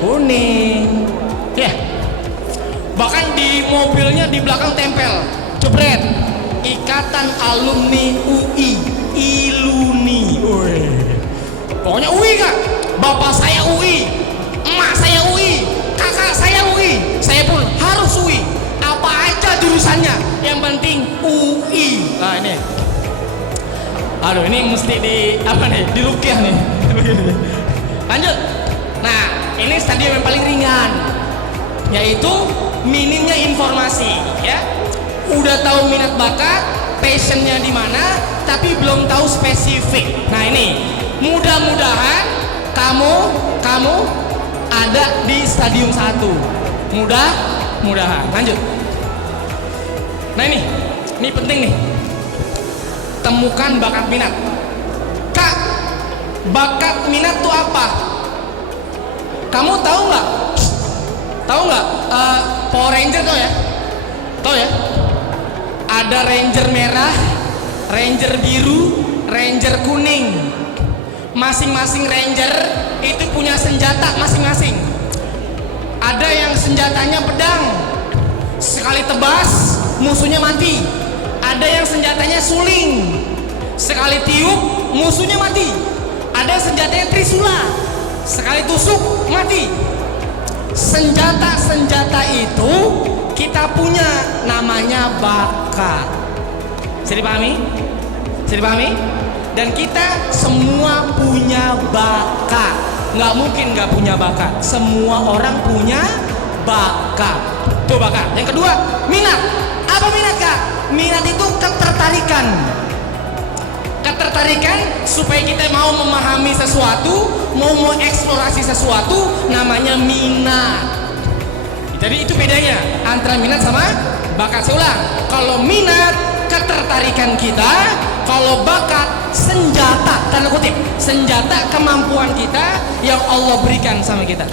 kuning ya. Bahkan di mobilnya di belakang tempel jebret Ikatan Alumni UI, ILUNI. Pokoknya UI kak, bapak saya UI, emak saya UI, kakak saya UI, saya pun harus UI. Apa aja jurusannya, yang penting UI. Nah ini, aduh ini mesti di apa nih, dirukyah nih. Lanjut. Nah ini stadium yang paling ringan, yaitu minimnya informasi ya. Udah tahu minat bakat, passionnya di mana, tapi belum tahu spesifik. Nah ini mudah-mudahan kamu ada di stadium 1. Mudah-mudahan. Lanjut. Nah ini penting nih. Temukan bakat minat. Kak, bakat minat tuh apa? Kamu tahu nggak? Tahu nggak? Power Ranger tau ya? Tahu ya? Ada Ranger merah, Ranger biru, Ranger kuning. Masing-masing Ranger itu punya senjata masing-masing. Ada yang senjatanya pedang, sekali tebas musuhnya mati. Ada yang senjatanya suling, sekali tiup musuhnya mati. Ada senjatanya trisula, sekali tusuk mati. Senjata-senjata itu kita punya, namanya bakat. Bisa dipahami? Bisa dipahami? Dan kita semua punya bakat. Nggak mungkin nggak punya bakat. Semua orang punya bakat. Tuh bakat. Yang kedua, minat. Apa minat, Kak? Minat itu ketertarikan. Ketertarikan supaya kita mau memahami sesuatu, mau mengeksplorasi sesuatu, namanya minat. Jadi itu bedanya antara minat sama bakat. Saya ulang, kalau minat ketertarikan kita, kalau bakat senjata, tanda kutip, senjata kemampuan kita yang Allah berikan sama kita.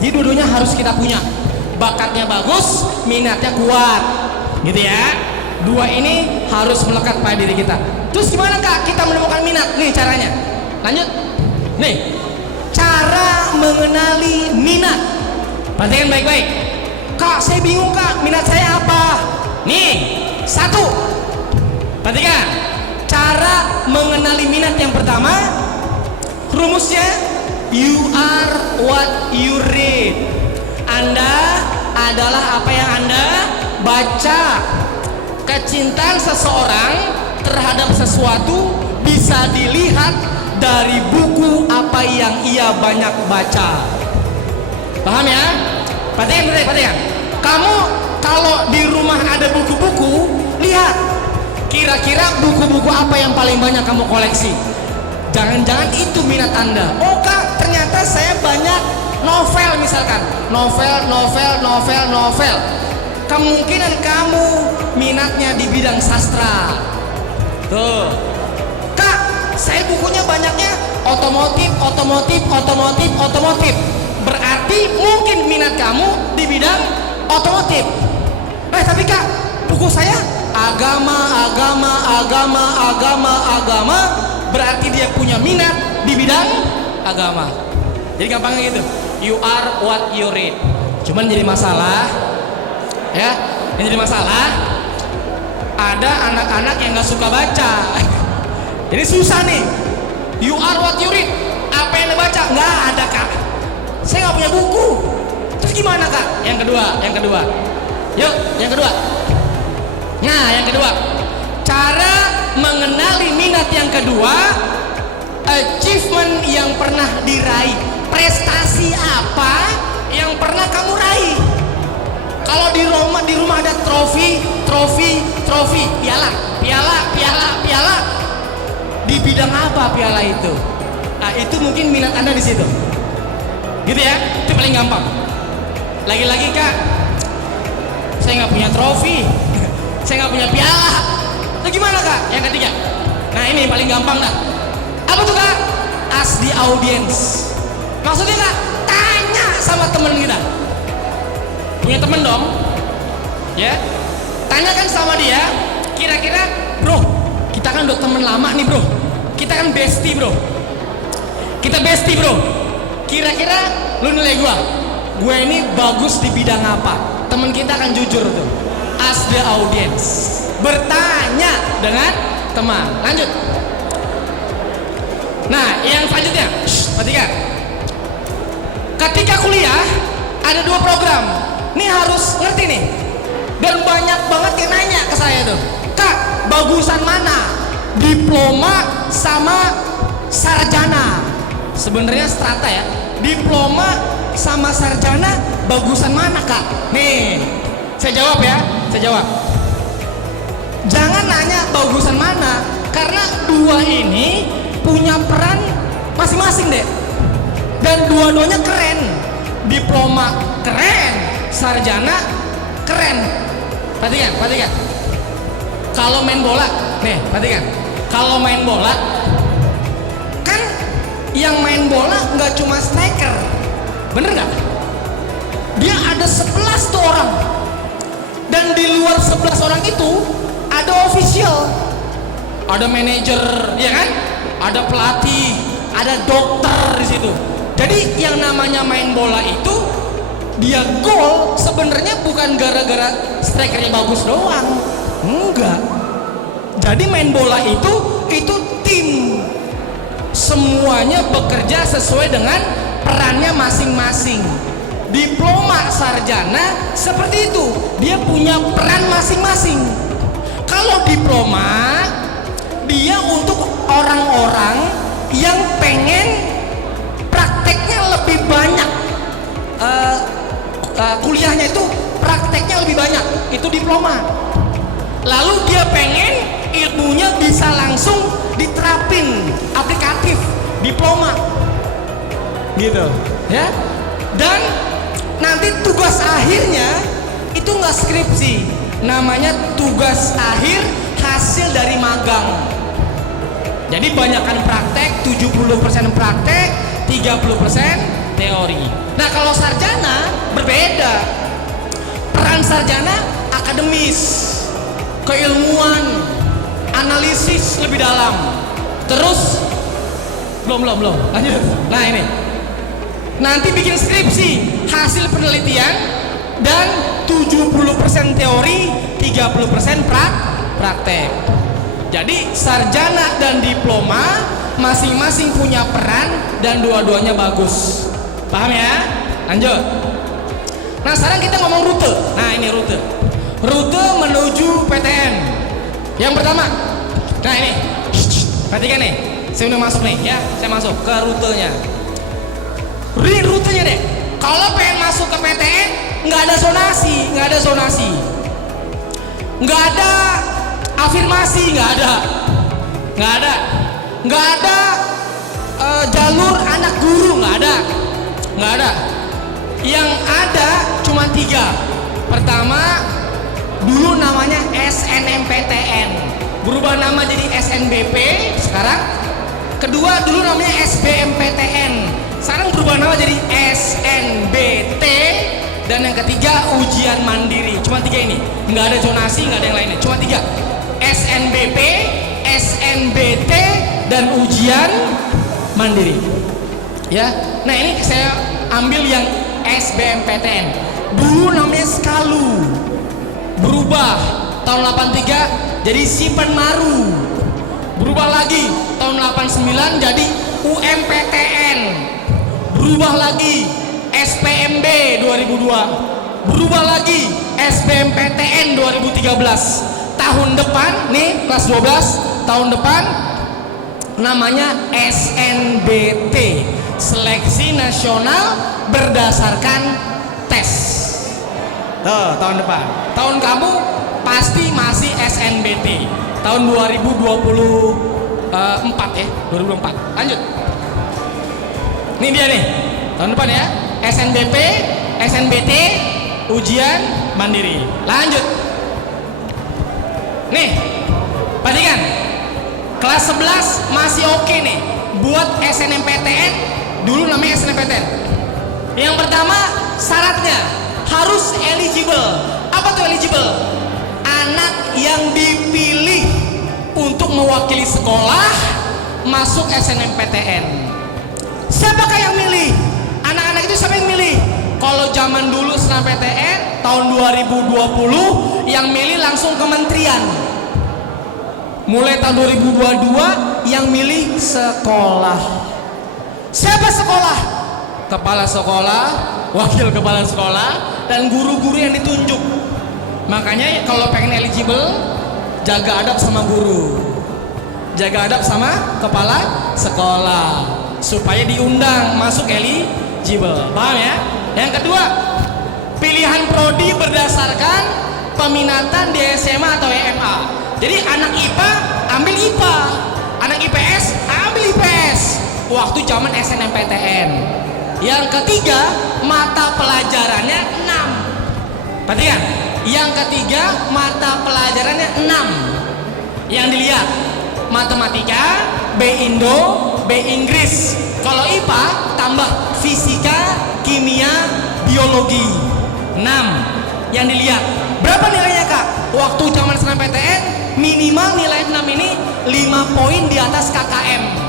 Jadi dua-duanya harus kita punya. Bakatnya bagus, minatnya kuat, gitu ya. Dua ini harus melekat pada diri kita. Terus gimana, Kak, kita menemukan minat? Nih caranya. Lanjut. Nih, cara mengenali minat. Perhatikan baik-baik. Kak, saya bingung, Kak, minat saya apa? Nih, satu. Perhatikan. Cara mengenali minat yang pertama, rumusnya you are what you read. Anda adalah apa yang Anda baca. Kecintaan seseorang terhadap sesuatu bisa dilihat dari buku apa yang ia banyak baca. Paham ya? Perhatikan. Kamu kalau di rumah ada buku-buku, lihat kira-kira buku-buku apa yang paling banyak kamu koleksi. Jangan-jangan itu minat Anda. Oh, Kak, ternyata saya banyak novel, misalkan novel. Kemungkinan kamu minatnya di bidang sastra. Tuh, Kak, saya bukunya banyaknya otomotif. Berarti mungkin minat kamu di bidang otomotif. Tapi Kak, buku saya agama. Berarti dia punya minat di bidang agama. Jadi gampangnya gitu. You are what you read. Cuman jadi masalah, ya. Yang jadi masalah, ada anak-anak yang nggak suka baca. Jadi susah nih. You are what you read. Apa yang dibaca? Nggak ada, Kak. Saya nggak punya buku. Terus gimana, Kak? Yang kedua. Yuk, yang kedua. Nah, yang kedua, cara mengenali minat yang kedua, achievement yang pernah diraih. Prestasi apa yang pernah kamu raih? Kalau di rumah ada trofi, piala. Di bidang apa piala itu? Nah, itu mungkin minat Anda di situ. Gitu ya, itu paling gampang. Lagi-lagi, Kak, saya nggak punya trofi, saya nggak punya piala. Nah, gimana, Kak? Yang ketiga. Nah, ini paling gampang, dah. Apa tuh, Kak? Ask the audience. Maksudnya, Kak, tanya sama temen kita. Punya temen dong, ya. Tanyakan sama dia, kira-kira, bro, kita kan udah temen lama nih, bro. Kita kan bestie, bro. Kira-kira lu nilai gue ini bagus di bidang apa? Temen kita akan jujur tuh. Ask the audience. Bertanya dengan teman. Lanjut. Nah, yang selanjutnya, perhatikan. Ketika kuliah ada 2 program. Nih harus ngerti nih. Dan banyak banget yang nanya ke saya tuh, Kak, bagusan mana? Diploma sama sarjana. Sebenarnya strata ya. Diploma sama sarjana bagusan mana, Kak? Nih, saya jawab ya. Jangan nanya bagusan mana, karena 2 ini punya peran masing-masing deh. Dan dua-duanya keren. Diploma keren, sarjana keren. Perhatikan. Kalau main bola, nih, perhatikan. Kalau main bola, kan yang main bola nggak cuma striker, bener nggak? Dia ada 11 tuh orang. Dan di luar 11 orang itu ada official, ada manajer, ya kan? Ada pelatih, ada dokter di situ. Jadi yang namanya main bola itu, dia gol sebenarnya bukan gara-gara strikernya bagus doang, enggak. Jadi main bola itu tim, semuanya bekerja sesuai dengan perannya masing-masing. Diploma sarjana seperti itu, dia punya peran masing-masing. Kalau diploma dia untuk orang-orang yang pengen prakteknya lebih banyak. Kuliahnya itu prakteknya lebih banyak, itu diploma. Lalu dia pengen ilmunya bisa langsung diterapin, aplikatif, diploma gitu ya. Dan nanti tugas akhirnya itu nggak skripsi, namanya tugas akhir hasil dari magang. Jadi banyakkan praktek, 70% praktek, 30% teori. Nah kalau sarjana berbeda. Peran sarjana akademis, keilmuan, analisis lebih dalam. Terus belum lanjut. Nah ini nanti bikin skripsi hasil penelitian dan 70% teori, 30% praktek. Jadi sarjana dan diploma masing-masing punya peran dan dua-duanya bagus. Paham ya? Lanjut. Nah sekarang kita ngomong rute. Nah ini rute menuju PTN. Yang pertama, nah ini perhatikan nih, saya udah masuk nih ya, saya masuk ke rutenya. Ini rutenya deh. Kalau pengen masuk ke PTN nggak ada zonasi, nggak ada afirmasi, nggak ada jalur anak guru, nggak ada. Yang ada cuma 3. Pertama, dulu namanya SNMPTN, berubah nama jadi SNBP sekarang. Kedua, dulu namanya SBMPTN, sekarang berubah nama jadi SNBT. Dan yang ketiga, ujian mandiri. Cuma 3 ini, nggak ada zonasi, nggak ada yang lainnya, cuma 3: SNBP, SNBT, dan ujian mandiri ya. Nah ini saya ambil yang SBMPTN, dulu namanya Skalu, berubah tahun 83 jadi Sipen Maru, berubah lagi tahun 89 jadi UMPTN, berubah lagi SPMB 2002, berubah lagi SBMPTN 2013. Tahun depan nih kelas 12 tahun depan namanya SNBT, Seleksi Nasional Berdasarkan Tes. Tahun depan. Tahun kamu pasti masih SNBT. Tahun 2024 ya, 2024. Lanjut. Ini dia nih. Tahun depan ya. SNBP, SNBT, ujian mandiri. Lanjut. Nih. Perhatikan. Kelas 11 masih oke nih buat SNMPTN, dulu namanya SNMPTN. Yang pertama syaratnya harus eligible. Apa tuh eligible? Anak yang dipilih untuk mewakili sekolah masuk SNMPTN. Siapakah yang milih? Anak-anak itu siapa yang milih? Kalau zaman dulu SNMPTN tahun 2020 yang milih langsung kementerian. Mulai tahun 2022 yang milih sekolah. Siapa sekolah? Kepala sekolah, wakil kepala sekolah, dan guru-guru yang ditunjuk. Makanya kalau pengen eligible, jaga adab sama guru, jaga adab sama kepala sekolah, supaya diundang masuk eligible. Paham ya? Yang kedua, pilihan prodi berdasarkan peminatan di SMA atau EMA. Jadi anak IPA ambil IPA, anak IPS ambil IPS. Waktu zaman SNMPTN. Yang ketiga, mata pelajarannya 6. Perhatikan, yang ketiga mata pelajarannya 6. Yang dilihat matematika, B Indo, B Inggris. Kalau IPA tambah fisika, kimia, biologi. 6. Yang dilihat. Berapa nilainya Kak? Waktu zaman SNMPTN minimal nilai 6 ini 5 poin di atas KKM.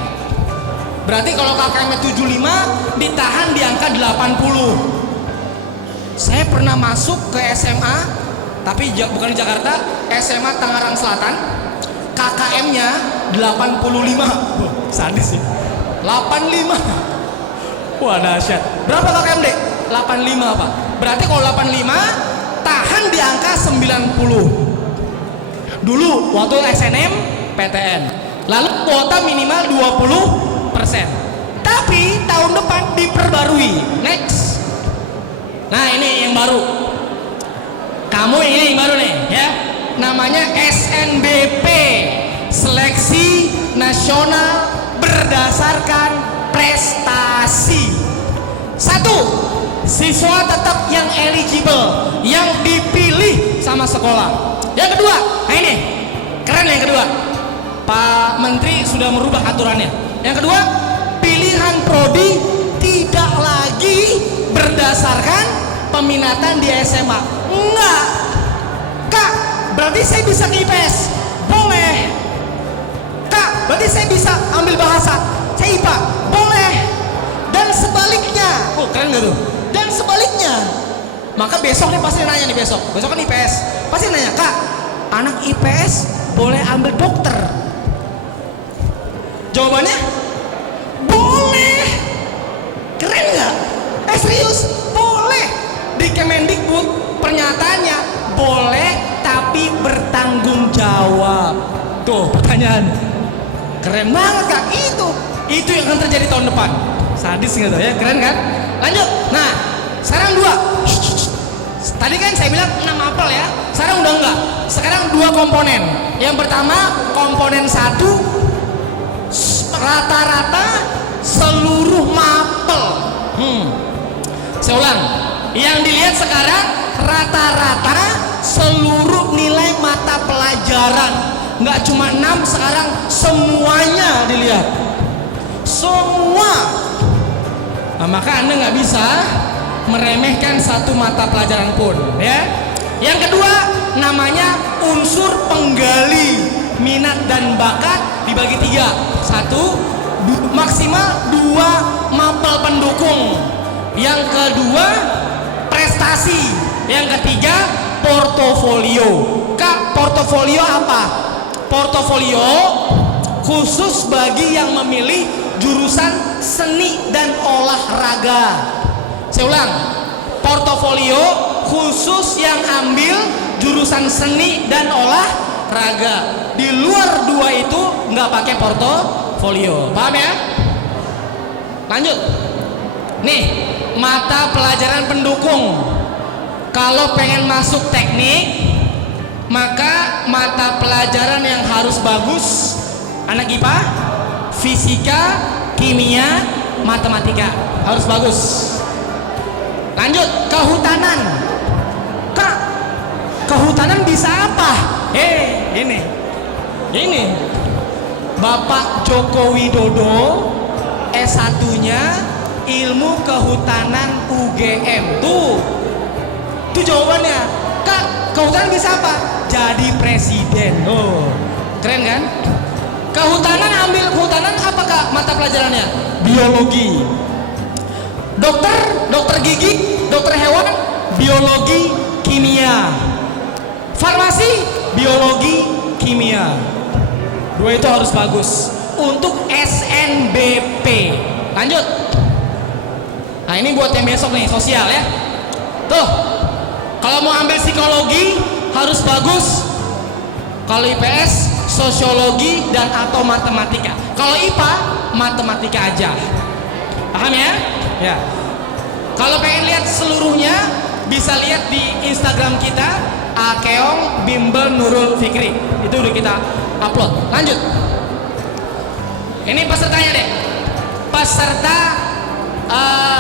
Berarti kalau KKM 75 ditahan di angka 80. Saya pernah masuk ke SMA, tapi bukan di Jakarta, SMA Tangerang Selatan. KKM-nya 85. Sadis ya. 85. Wah dahsyat. Berapa KKM Dek? 85 Pak. Berarti kalau 85 tahan di angka 90. Dulu waktu SNM PTN. Lalu kuota minimal 20%. Tapi tahun depan diperbarui. Next. Nah, ini yang baru. Kamu ini yang baru nih, ya. Namanya SNBP, Seleksi Nasional Berdasarkan Prestasi. 1. Siswa tetap yang eligible, yang dipilih sama sekolah. Yang kedua, nah ini keren yang kedua. Pak Menteri sudah merubah aturannya. Yang kedua, pilihan prodi tidak lagi berdasarkan peminatan di SMA. Enggak. Kak, berarti saya bisa ke IPS? Boleh. Kak, berarti saya bisa ambil bahasa? Saya IPA? Boleh. Dan sebaliknya. Oh, keren gak tuh? Dan sebaliknya. Maka besok nih pasti nanya nih besok. Besok kan IPS. Pasti nanya, Kak, anak IPS boleh ambil dokter? Jawabannya? Boleh. Keren gak? Serius? Boleh. Di Kemendikbud pernyataannya boleh tapi bertanggung jawab. Tuh pertanyaan. Keren banget Kak. Itu yang akan terjadi tahun depan. Sadis gitu ya, keren kan? Lanjut. Nah, sekarang 2. Tadi kan saya bilang 6 apel ya. Sekarang udah enggak. Sekarang 2 komponen. Yang pertama komponen 1, rata-rata seluruh mapel. Saya ulang. Yang dilihat sekarang rata-rata seluruh nilai mata pelajaran. Nggak cuma 6, sekarang semuanya dilihat. Semua. Nah, maka Anda nggak bisa meremehkan satu mata pelajaran pun, ya. Yang kedua namanya unsur penggali minat dan bakat dibagi 3. 1, maksimal 2 mapel pendukung. Yang kedua prestasi. Yang ketiga portofolio. Kak, portofolio apa? Portofolio khusus bagi yang memilih jurusan seni dan olahraga. Saya ulang, portofolio khusus yang ambil jurusan seni dan olahraga. Di luar 2 itu nggak pakai portofolio. Paham ya? Lanjut. Nih, mata pelajaran pendukung. Kalau pengen masuk teknik, maka mata pelajaran yang harus bagus anak IPA, fisika, kimia, matematika harus bagus. Lanjut, kehutanan. Kak, kehutanan bisa apa? Ini Bapak Joko Widodo S1-nya ilmu kehutanan UGM. Itu jawabannya. Kak, kehutanan bisa apa? Jadi presiden. Oh, keren kan? Kehutanan, ambil kehutanan apa Kak mata pelajarannya? Biologi. Dokter gigi, dokter hewan, biologi, kimia. Farmasi, biologi, kimia. 2 itu harus bagus. Untuk SNBP. Lanjut. Nah, ini buat yang besok nih, sosial ya. Tuh, kalau mau ambil psikologi harus bagus. Kalau IPS, sosiologi dan atau matematika. Kalau IPA, matematika aja. Paham ya? Ya. Kalau pengen lihat seluruhnya, bisa lihat di Instagram kita, Akeong Bimbel Nurul Fikri. Itu udah kita upload. Lanjut. Ini pesertanya deh. Peserta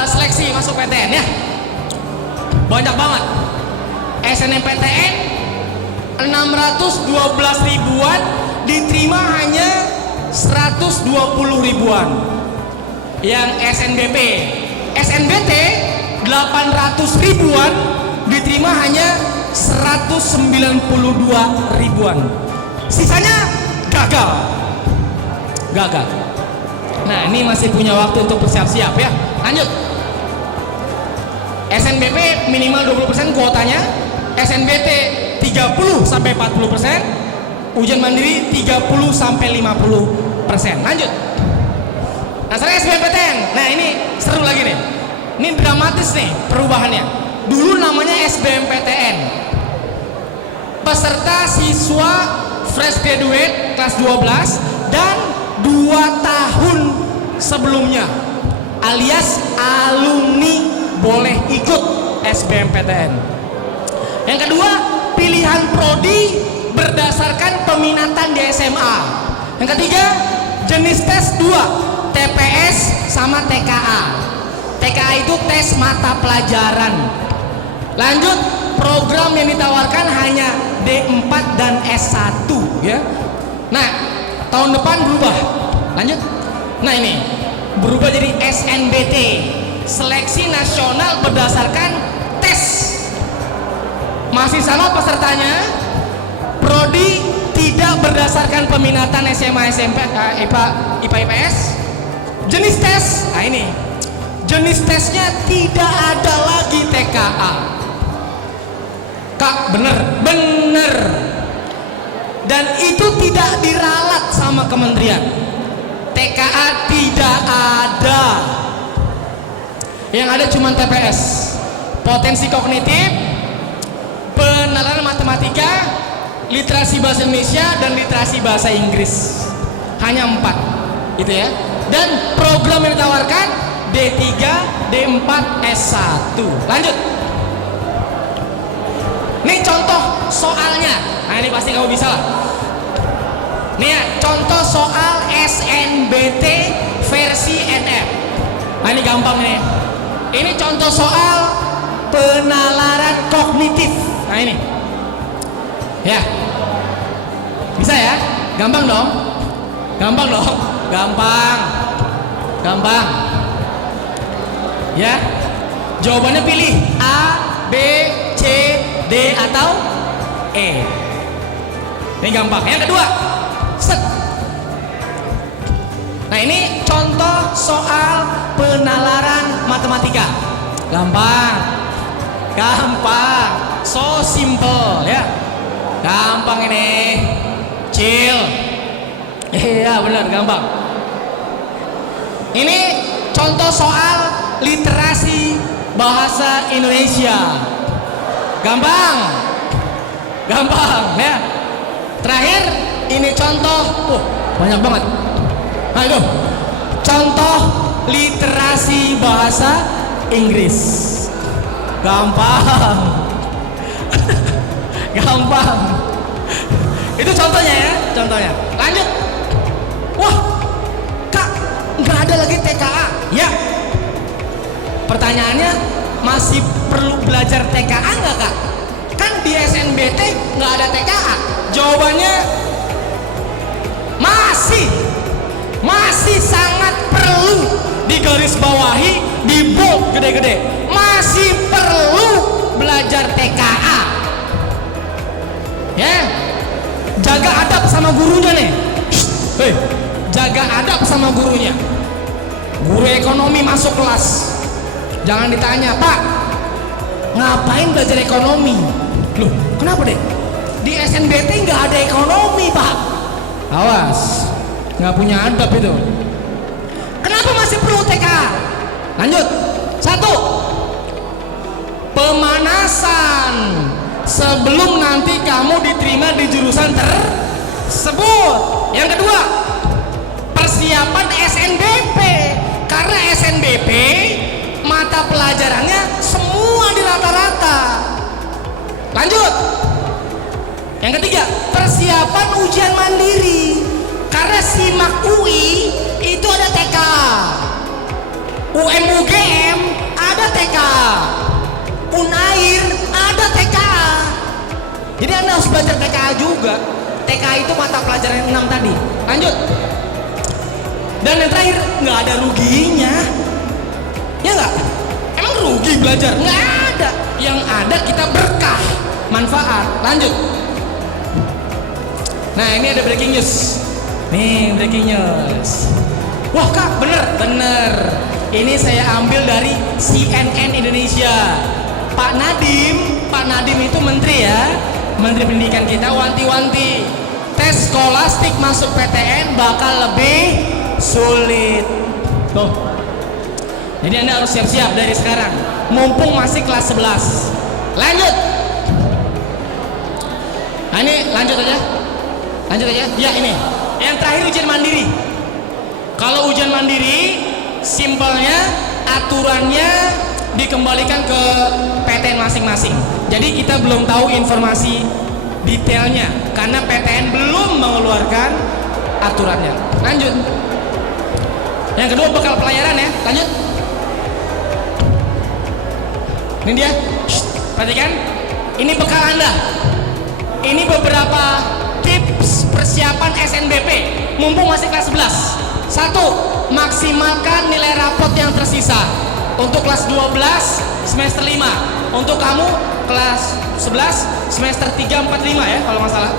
seleksi masuk PTN ya. Banyak banget. SNMPTN 612 ribuan, diterima hanya 120 ribuan. Yang SNBP, SNBT 800 ribuan, diterima hanya 192 ribuan. Sisanya gagal. Nah, ini masih punya waktu untuk bersiap-siap ya. Lanjut. SNBP minimal 20% kuotanya, SNBT 30 sampai 40%, ujian mandiri 30 sampai 50%. Lanjut. Nah, sekarang SBMPTN. Nah, ini seru lagi nih. Ini dramatis nih perubahannya. Dulu namanya SBMPTN. Peserta siswa fresh graduate kelas 12 dan 2 tahun sebelumnya, alias alumni boleh ikut SBMPTN. Yang kedua, pilihan prodi berdasarkan peminatan di SMA. Yang ketiga, jenis tes 2, TPS sama TKA. TKA itu tes mata pelajaran. Lanjut, program yang ditawarkan hanya D4 dan S1 ya. Nah, tahun depan berubah. Lanjut. Nah, ini berubah jadi SNBT, seleksi nasional berdasarkan tes. Masih sama pesertanya, prodi tidak berdasarkan peminatan SMA, SMP, IPA, IPS. Jenis tes, nah ini jenis tesnya tidak ada lagi TKA. Kak, bener dan itu tidak diralat sama kementerian. TKA tidak ada, yang ada cuma TPS, potensi kognitif, penalaran matematika, literasi bahasa Indonesia, dan literasi bahasa Inggris. Hanya 4 itu ya. Dan program yang ditawarkan D3, D4, S1. Lanjut. Nih contoh soalnya. Nah, ini pasti kamu bisa lah. Nih ya, contoh soal SNBT versi NF. Nah, ini gampang nih. Ini contoh soal penalaran kognitif. Nah, ini. Ya. Bisa ya? Gampang dong. Gampang. Ya. Jawabannya pilih A, B, C, D atau E. Ini gampang. Yang kedua, set. Nah, ini contoh soal penalaran matematika. Gampang. So simple ya. Gampang ini. Chill. Iya, benar, gampang. Ini contoh soal literasi bahasa Indonesia. Gampang ya. Terakhir, ini contoh, banyak banget. Nah, itu contoh literasi bahasa Inggris. Gampang. Itu contohnya ya, contohnya. Lanjut. Wah, Kak, nggak ada lagi TKA. Ya. Pertanyaannya, masih perlu belajar TKA nggak, Kak? Kan di SNBT nggak ada TKA. Jawabannya masih sangat perlu, digarisbawahi, di bold gede-gede. Masih perlu belajar TKA. Ya. Jaga adab sama gurunya nih. Jaga adab sama gurunya. Guru ekonomi masuk kelas, jangan ditanya, Pak, ngapain belajar ekonomi? Loh, kenapa deh? Di SNBT nggak ada ekonomi, Pak. Awas, nggak punya adab itu. Kenapa masih perlu TKA? Lanjut. 1. Pemanasan sebelum nanti kamu diterima di jurusan tersebut. Yang kedua, persiapan SNBP. Karena SNBP mata pelajarannya semua di rata-rata. Lanjut. Yang ketiga, persiapan ujian mandiri. Karena SIMAK UI itu ada TKA. UMUGM ada TKA. Unair ada TKA. Jadi Anda harus belajar TKA juga. TKA itu mata pelajaran yang 6 tadi. Lanjut. Dan yang terakhir, nggak ada ruginya. Ya nggak? Emang rugi belajar? Nggak ada. Yang ada kita berkah, manfaat. Lanjut. Nah, ini ada breaking news. Nih, breaking news. Wah, Kak, bener. Ini saya ambil dari CNN Indonesia. Pak Nadiem itu menteri ya, menteri pendidikan kita, wanti-wanti tes skolastik masuk PTN bakal lebih sulit. Tuh. Jadi Anda harus siap-siap dari sekarang, mumpung masih kelas 11. Lanjut. Nah, ini lanjut aja. Ya, ini Yang terakhir ujian mandiri. Kalau ujian mandiri, simpelnya aturannya dikembalikan ke PTN masing-masing. Jadi kita belum tahu informasi detailnya karena PTN belum mengeluarkan aturannya. Lanjut. Yang kedua bekal pelayaran ya. Lanjut. Ini dia. Perhatikan. Ini bekal Anda. Ini beberapa tips persiapan SNBP mumpung masih kelas 11. 1. Maksimalkan nilai rapot yang tersisa. Untuk kelas 12 semester 5. Untuk kamu kelas 11 semester 3, 4, 5 ya kalau nggak salah.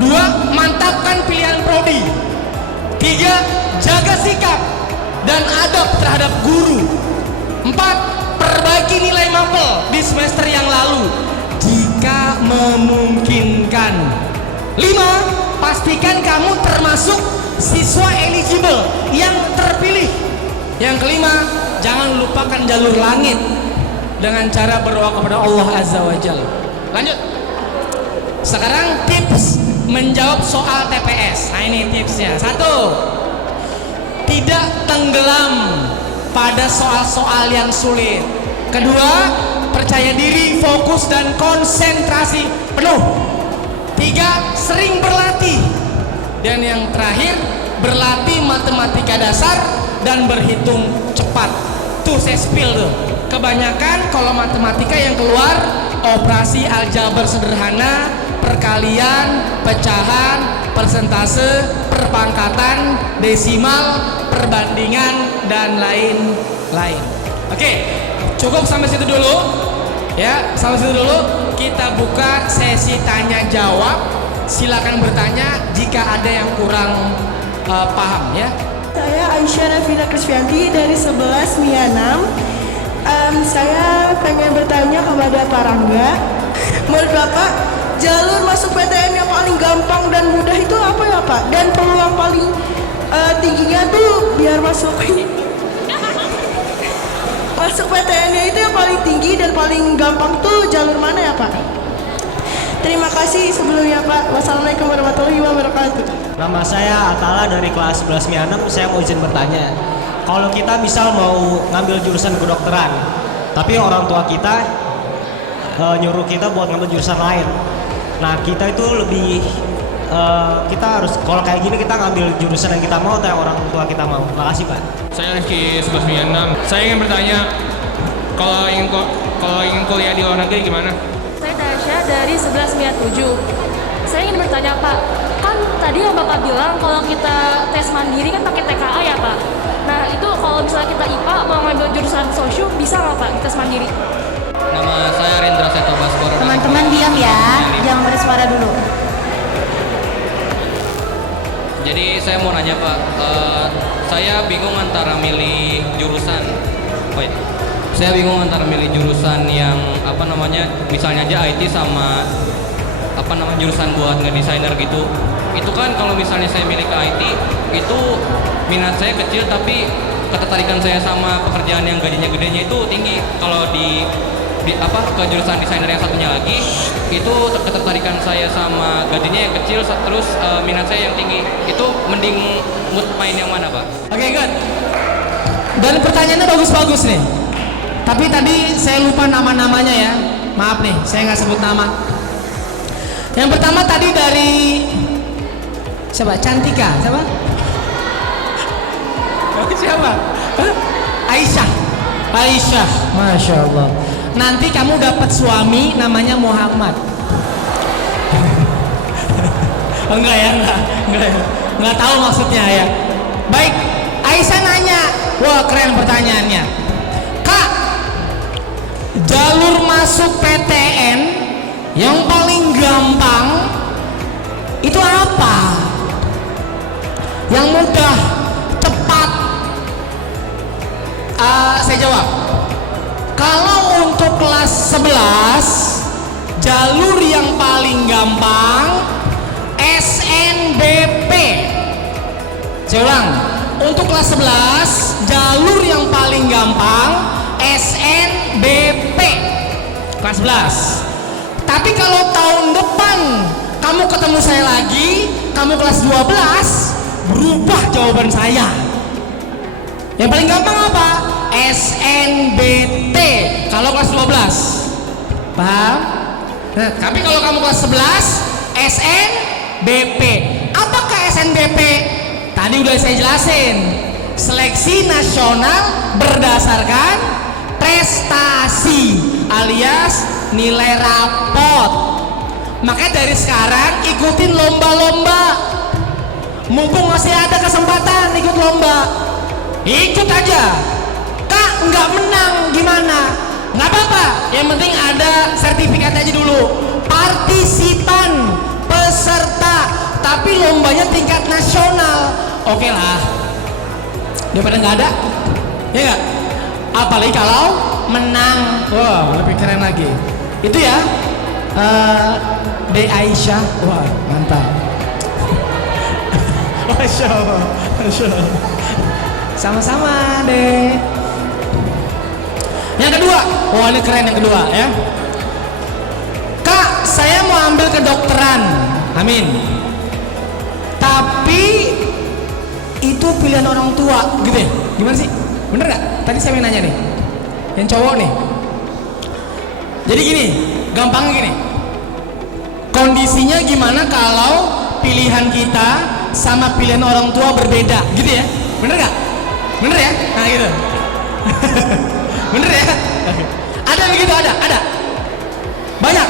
2. Mantapkan pilihan prodi. 3. Jaga sikap dan adab terhadap guru. 4. Perbaiki nilai mapel di semester yang lalu jika memungkinkan. 5. Pastikan kamu termasuk siswa eligible yang terpilih. Yang kelima, jangan lupakan jalur langit dengan cara berdoa kepada Allah Azza wa Jalla. Lanjut. Sekarang tips menjawab soal TPS. Nah ini tipsnya. 1. Tidak tenggelam pada soal-soal yang sulit. 2. Percaya diri, fokus dan konsentrasi penuh. 3. Sering berlatih. Dan yang terakhir, berlatih matematika dasar dan berhitung cepat. Tuh saya spill tuh. Kebanyakan kalau matematika yang keluar operasi aljabar sederhana, perkalian, pecahan, persentase, perpangkatan, desimal, perbandingan dan lain-lain. Oke, cukup sampai situ dulu. Ya, sampai situ dulu. Kita buka sesi tanya jawab. Silakan bertanya jika ada yang kurang paham ya. Saya Aisyah Nafina Krisvianti dari 11 MIA 6. Saya pengen bertanya kepada Pak Rangga. Menurut Bapak, jalur masuk PTN yang paling gampang dan mudah itu apa ya Pak? Dan peluang paling tingginya tuh biar masuk PTN-nya itu yang paling tinggi dan paling gampang tuh jalur mana ya Pak? Terima kasih sebelumnya Pak. Wassalamualaikum warahmatullahi wabarakatuh. Nama saya Atala dari kelas 11 MIA 6. Saya mau izin bertanya. Kalau kita misal mau ngambil jurusan kedokteran, tapi orang tua kita nyuruh kita buat ngambil jurusan lain. Nah, kita itu lebih kita harus kalau kayak gini kita ngambil jurusan yang kita mau atau yang orang tua kita mau. Terima kasih Pak. Saya Rizky 11 MIA 6. Saya ingin bertanya, kalau ingin kuliah di luar negeri gimana? Saya Tasya dari 11 MIA 7. Saya ingin bertanya Pak, kan tadi yang Bapak bilang kalau kita tes mandiri kan pakai TKA ya Pak. Nah itu kalau misalnya kita IPA mau ngambil jurusan sosio bisa nggak Pak tes mandiri? Nama saya Rendra Seto Baskoro. Teman-teman diam ya, jangan bersuara dulu. Jadi saya mau nanya Pak, saya bingung antara milih jurusan. Saya bingung antara milih jurusan yang misalnya aja IT sama jurusan buat ngedesainer gitu. Itu kan kalau misalnya saya milih ke IT itu minat saya kecil tapi ketertarikan saya sama pekerjaan yang gajinya gedenya itu tinggi. Kalau di ke jurusan desainer yang satunya lagi itu ketertarikan saya sama gajinya yang kecil terus minat saya yang tinggi. Itu mending main yang mana Pak? Oke, good. Dan pertanyaannya bagus-bagus nih. Tapi tadi saya lupa nama-namanya ya. Maaf nih, saya nggak sebut nama. Yang pertama tadi dari siapa? Cantika, siapa? Siapa? Aisyah. Aisyah, masya Allah. Nanti kamu dapat suami namanya Muhammad. Enggak ya, enggak tahu maksudnya ya. Baik, Aisyah nanya, wah keren pertanyaannya. Kak, jalur masuk PTN yang paling gampang itu apa? Yang mudah, cepat? Saya jawab. Kalau untuk kelas 11, jalur yang paling gampang SNBP. Saya ulang. Untuk kelas 11, jalur yang paling gampang SNBP. Kelas 11. Tapi kalau tahun depan kamu ketemu saya lagi, kamu kelas 12, berubah jawaban saya. Yang paling gampang apa? SNBT kalau kelas 12. Paham? Nah, tapi kalau kamu kelas 11, SNBP. Apakah SNBP? Tadi udah saya jelasin. Seleksi nasional berdasarkan prestasi alias nilai rapot. Makanya dari sekarang ikutin lomba-lomba. Mumpung masih ada kesempatan ikut lomba, ikut aja. Kak nggak menang gimana? Nggak apa-apa, yang penting ada sertifikat aja dulu. Partisipan, peserta, tapi lombanya tingkat nasional. Oke lah, daripada nggak ada, ya nggak? Apalagi kalau menang, wah lebih keren lagi. Itu ya, De Aisyah, wah mantap. Masya Allah, Masya Allah. Sama-sama deh. Yang kedua, wah ini keren yang kedua ya. Kak, saya mau ambil kedokteran, amin. Tapi itu pilihan orang tua, gitu ya? Gimana sih? Bener gak? Tadi saya mau nanya nih, yang cowok nih. Jadi gini, gampangnya gini. Kondisinya gimana kalau pilihan kita sama pilihan orang tua berbeda, gitu ya? Bener gak? Bener ya? Nah gitu. Bener ya? Ada begitu, ada. Banyak.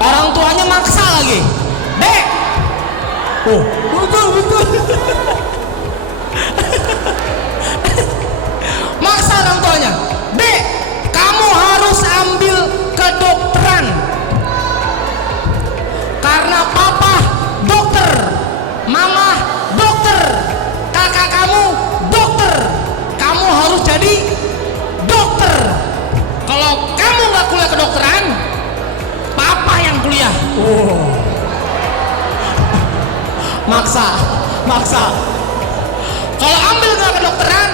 Orang tuanya maksa lagi. Dek. Oh, betul. Maksa orang tuanya. Dek, kamu harus ambil kedokteran. Karena papa dokter, mama dokter, kakak kamu dokter, kamu harus jadi dokter. Kalau kamu nggak kuliah kedokteran, papa yang kuliah. Oh. Maksa. Kalau ambil nggak kedokteran,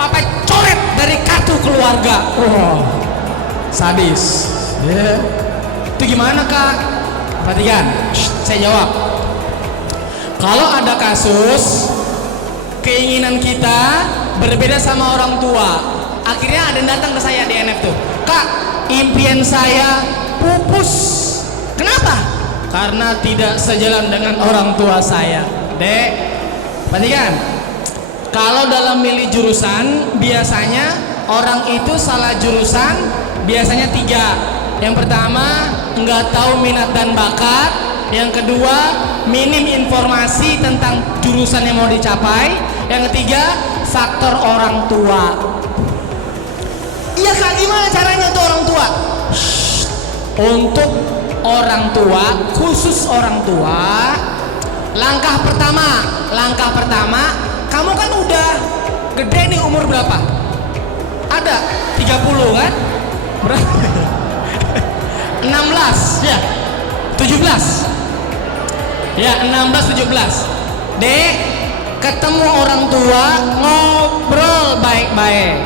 papa coret dari kartu keluarga. Oh. Sadis. Yeah. Itu gimana kak? Perhatikan, saya jawab. Kalau ada kasus keinginan kita berbeda sama orang tua, akhirnya ada yang datang ke saya di NF tuh, Kak, impian saya pupus. Kenapa? Karena tidak sejalan dengan orang tua saya. Dek, perhatikan, kalau dalam milih jurusan biasanya orang itu salah jurusan biasanya 3. Yang pertama, nggak tahu minat dan bakat. Yang kedua, minim informasi tentang jurusan yang mau dicapai. Yang ketiga, faktor orang tua. Iya kak, gimana caranya untuk orang tua? Untuk orang tua, khusus orang tua, langkah pertama, kamu kan udah gede nih, umur berapa? Ada 30 kan? Berapa? 16 ya, 17 ya, 16-17. Dek, ketemu orang tua, ngobrol baik-baik.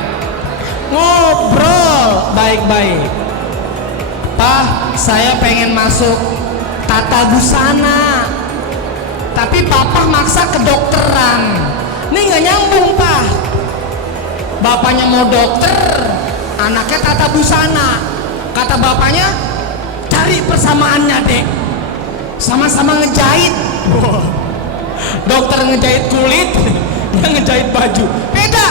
Pak, saya pengen masuk tata busana, tapi papa maksa kedokteran. Ini nggak nyambung pak. Bapaknya mau dokter, anaknya tata busana. Kata bapaknya, cari persamaannya dek, sama-sama ngejahit. Dokter ngejahit kulit, dia ngejahit baju, beda.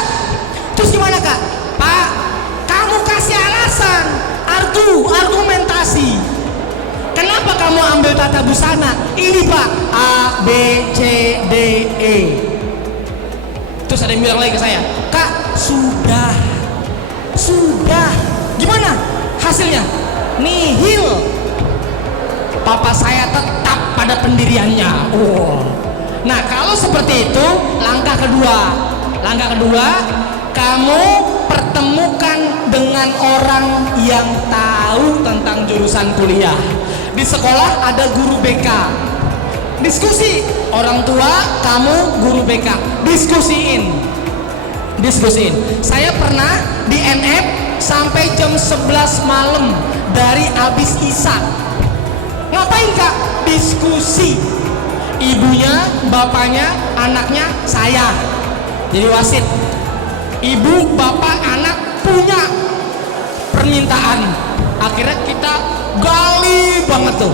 Terus gimana kak? Pak, kamu kasih alasan, argumentasi. Kenapa kamu ambil tata busana? Ini pak, A, B, C, D, E. Terus ada yang bilang lagi ke saya, Kak, sudah. Gimana hasilnya? Nihil. Papa saya tetap pada pendiriannya. Nah kalau seperti itu, langkah kedua, kamu pertemukan dengan orang yang tahu tentang jurusan kuliah. Di sekolah ada guru BK, diskusi. Orang tua, kamu guru BK, diskusiin. Saya pernah di NF sampai jam 11 malam dari abis Isya. Ngapain kak? Diskusi. Ibunya, bapaknya, anaknya, saya jadi wasit. Ibu, bapak, anak punya permintaan, akhirnya kita gali banget tuh,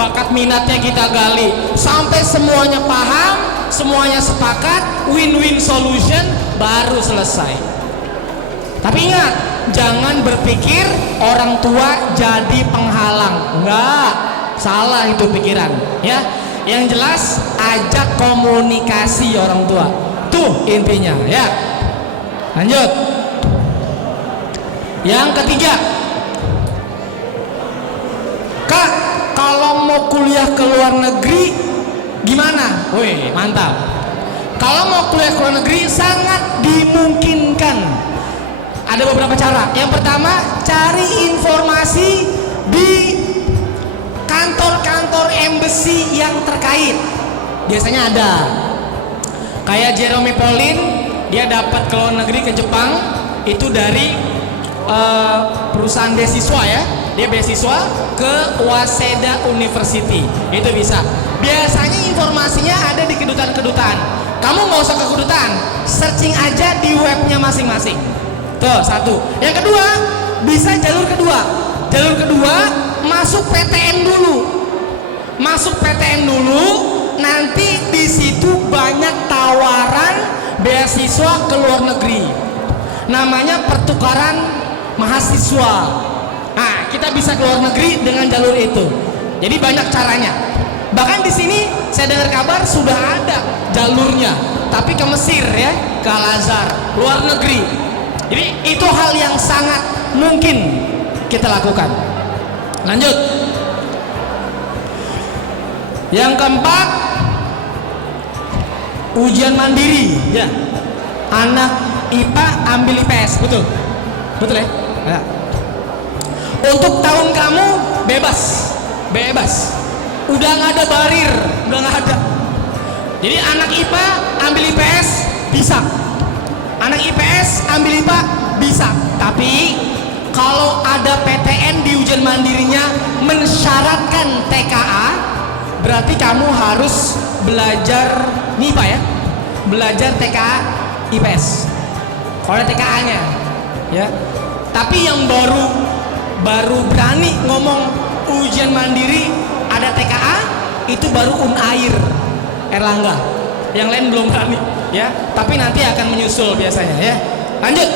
bakat minatnya kita gali sampai semuanya paham, semuanya sepakat, win-win solution, baru selesai. Tapi ingat, jangan berpikir orang tua jadi penghalang. Enggak, salah itu pikiran ya. Yang jelas ajak komunikasi orang tua, tuh intinya ya. Lanjut. Yang ketiga, kak, kalau mau kuliah ke luar negeri gimana? Wih, mantap. Kalau mau kuliah ke luar negeri sangat dimungkinkan. Ada beberapa cara. Yang pertama, cari informasi di kantor-kantor embassy yang terkait. Biasanya ada. Kayak Jerome Pauline, dia dapat ke luar negeri ke Jepang itu dari perusahaan beasiswa ya. Dia beasiswa ke Waseda University. Itu bisa. Biasanya informasinya ada di kedutaan-kedutaan. Kamu nggak usah ke kedutaan, searching aja di webnya masing-masing. Tuh, satu. Yang kedua, bisa jalur kedua. Jalur kedua, masuk PTN dulu. Masuk PTN dulu, nanti di situ banyak tawaran beasiswa ke luar negeri. Namanya pertukaran mahasiswa. Nah, kita bisa ke luar negeri dengan jalur itu. Jadi banyak caranya. Bahkan di sini saya dengar kabar sudah ada jalurnya, tapi ke Mesir ya, ke Al-Azhar, luar negeri. Jadi itu hal yang sangat mungkin kita lakukan. Lanjut. Yang keempat, ujian mandiri ya. Anak IPA ambil IPS, betul? Betul ya? Ya. Untuk tahun kamu bebas. Udah nggak ada barir, udah nggak ada. Jadi anak IPA ambil IPS bisa. Anak IPS ambil IPA bisa. Tapi kalau ada PTN di ujian mandirinya mensyaratkan TKA, berarti kamu harus belajar MIPA ya, belajar TKA IPS. Kalau ada TKA-nya, ya. Tapi yang baru berani ngomong ujian mandiri ada TKA itu baru Unair, Erlangga. Yang lain belum berani, ya. Tapi nanti akan menyusul biasanya, ya. Lanjut.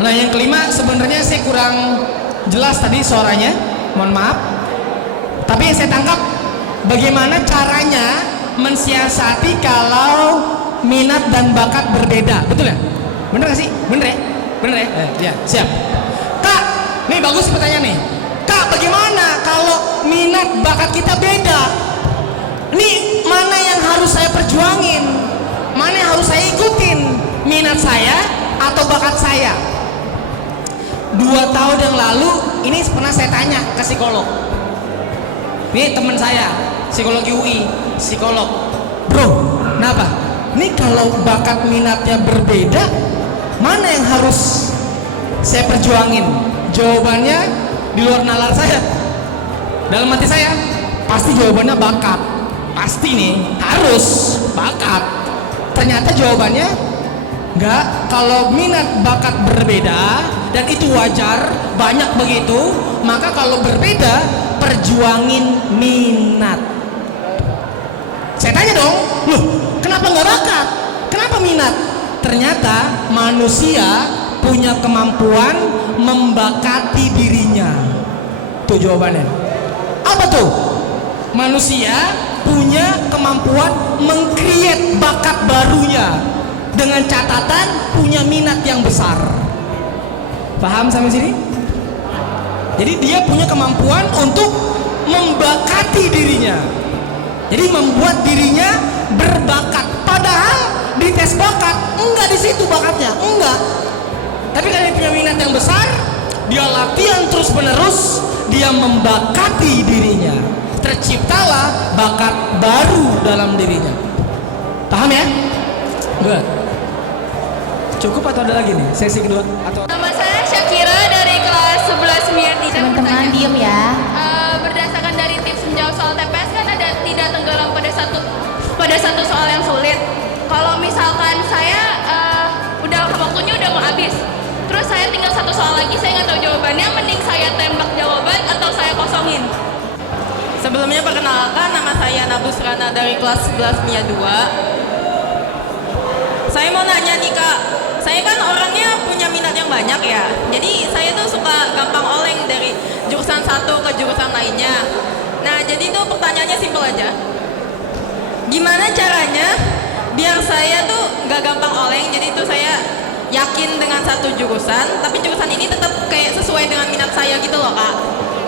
Nah, yang kelima sebenarnya saya kurang jelas tadi suaranya, mohon maaf. Tapi yang saya tangkap, bagaimana caranya mensiasati kalau minat dan bakat berbeda, betul ya? Bener gak sih? Bener ya? Bener ya? Ya, siap. Kak, nih bagus pertanyaan nih. Kak, bagaimana kalau minat bakat kita beda? Nih, mana yang harus saya perjuangin? Mana yang harus saya ikutin? Minat saya atau bakat saya? 2 tahun yang lalu, ini pernah saya tanya ke psikolog. Ini teman saya, psikologi UI, psikolog. Bro, kenapa? Ini kalau bakat minatnya berbeda, mana yang harus saya perjuangin? Jawabannya di luar nalar saya. Dalam hati saya, pasti jawabannya bakat. Pasti nih, harus bakat. Ternyata jawabannya enggak. Kalau minat bakat berbeda, dan itu wajar, banyak begitu, maka kalau berbeda, perjuangin minat. Saya tanya dong, loh kenapa nggak bakat? Kenapa minat? Ternyata manusia punya kemampuan membakati dirinya. Tuh jawabannya. Apa tuh? Manusia punya kemampuan meng-create bakat barunya dengan catatan punya minat yang besar. Paham sampai sini? Jadi dia punya kemampuan untuk membakati dirinya. Jadi membuat dirinya berbakat. Padahal di tes bakat enggak di situ bakatnya, enggak. Tapi karena dia punya minat yang besar, dia latihan terus menerus, dia membakati dirinya. Terciptalah bakat baru dalam dirinya. Paham ya? Good. Cukup atau ada lagi nih sesi kedua? Atau nama saya Syakira dari kelas 11 Miati. teman-teman diem ya. Berdasarkan dari tips menjawab soal TPS kan ada tidak tenggelam pada satu soal yang sulit. Kalau misalkan saya waktunya udah mau habis, terus saya tinggal satu soal lagi, saya nggak tahu jawabannya, mending saya tembak jawaban atau saya kosongin. Sebelumnya perkenalkan, nama saya Nabus Rana dari kelas 11 MIA 2. Saya mau nanya nih Kak, saya kan orangnya punya minat yang banyak ya, jadi saya tuh suka gampang oleng dari jurusan satu ke jurusan lainnya. Nah jadi tuh pertanyaannya simpel aja, gimana caranya biar saya tuh nggak gampang oleng, jadi tuh saya yakin dengan satu jurusan, tapi jurusan ini tetap kayak sesuai dengan minat saya gitu loh Kak.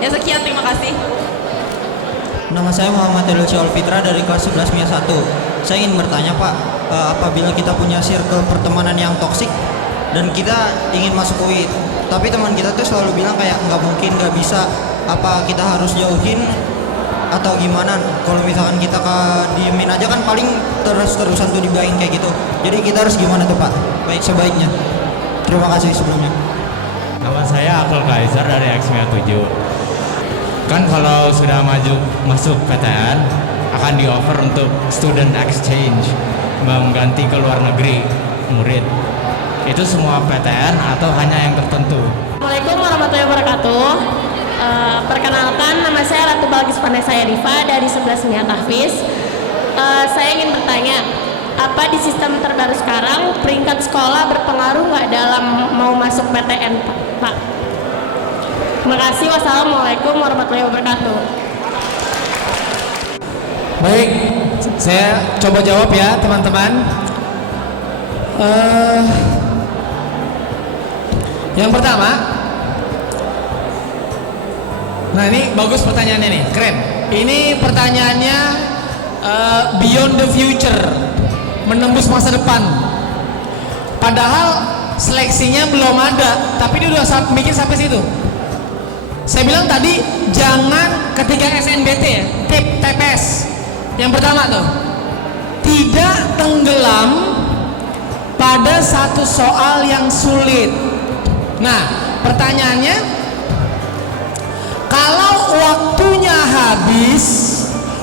Ya sekian, terima kasih. Nama saya Muhammad Elci Alfitra dari kelas 11 MIA 1. Saya ingin bertanya Pak, apabila kita punya circle pertemanan yang toksik dan kita ingin masuk UI, tapi teman kita tuh selalu bilang kayak nggak mungkin, nggak bisa, apa kita harus jauhin atau gimana? Kalau misalkan kita diemin aja kan paling terus-terusan tuh dibilangin kayak gitu. Jadi kita harus gimana tuh Pak? Baik sebaiknya. Terima kasih sebelumnya. Nama saya Akul Kaiser dari XMIA 7. Kan kalau sudah masuk PTN akan di-offer untuk student exchange, mengganti ke luar negeri murid. Itu semua PTN atau hanya yang tertentu? Assalamualaikum warahmatullahi wabarakatuh. Perkenalkan, nama saya Ratu Balkis Vanessa Rifa dari 11 MIA Tahfiz. Saya ingin bertanya, apa di sistem terbaru sekarang peringkat sekolah berpengaruh nggak dalam mau masuk PTN Pak? Terima kasih. Wassalamualaikum warahmatullahi wabarakatuh. Baik, saya coba jawab ya teman-teman. Yang pertama, nah ini bagus pertanyaannya nih, keren. Ini pertanyaannya beyond the future, menembus masa depan. Padahal seleksinya belum ada, tapi dia udah mikir sampai situ. Saya bilang tadi jangan ketika SNBT ya, TPS. Yang pertama tuh, tidak tenggelam pada satu soal yang sulit. Nah, pertanyaannya, kalau waktunya habis,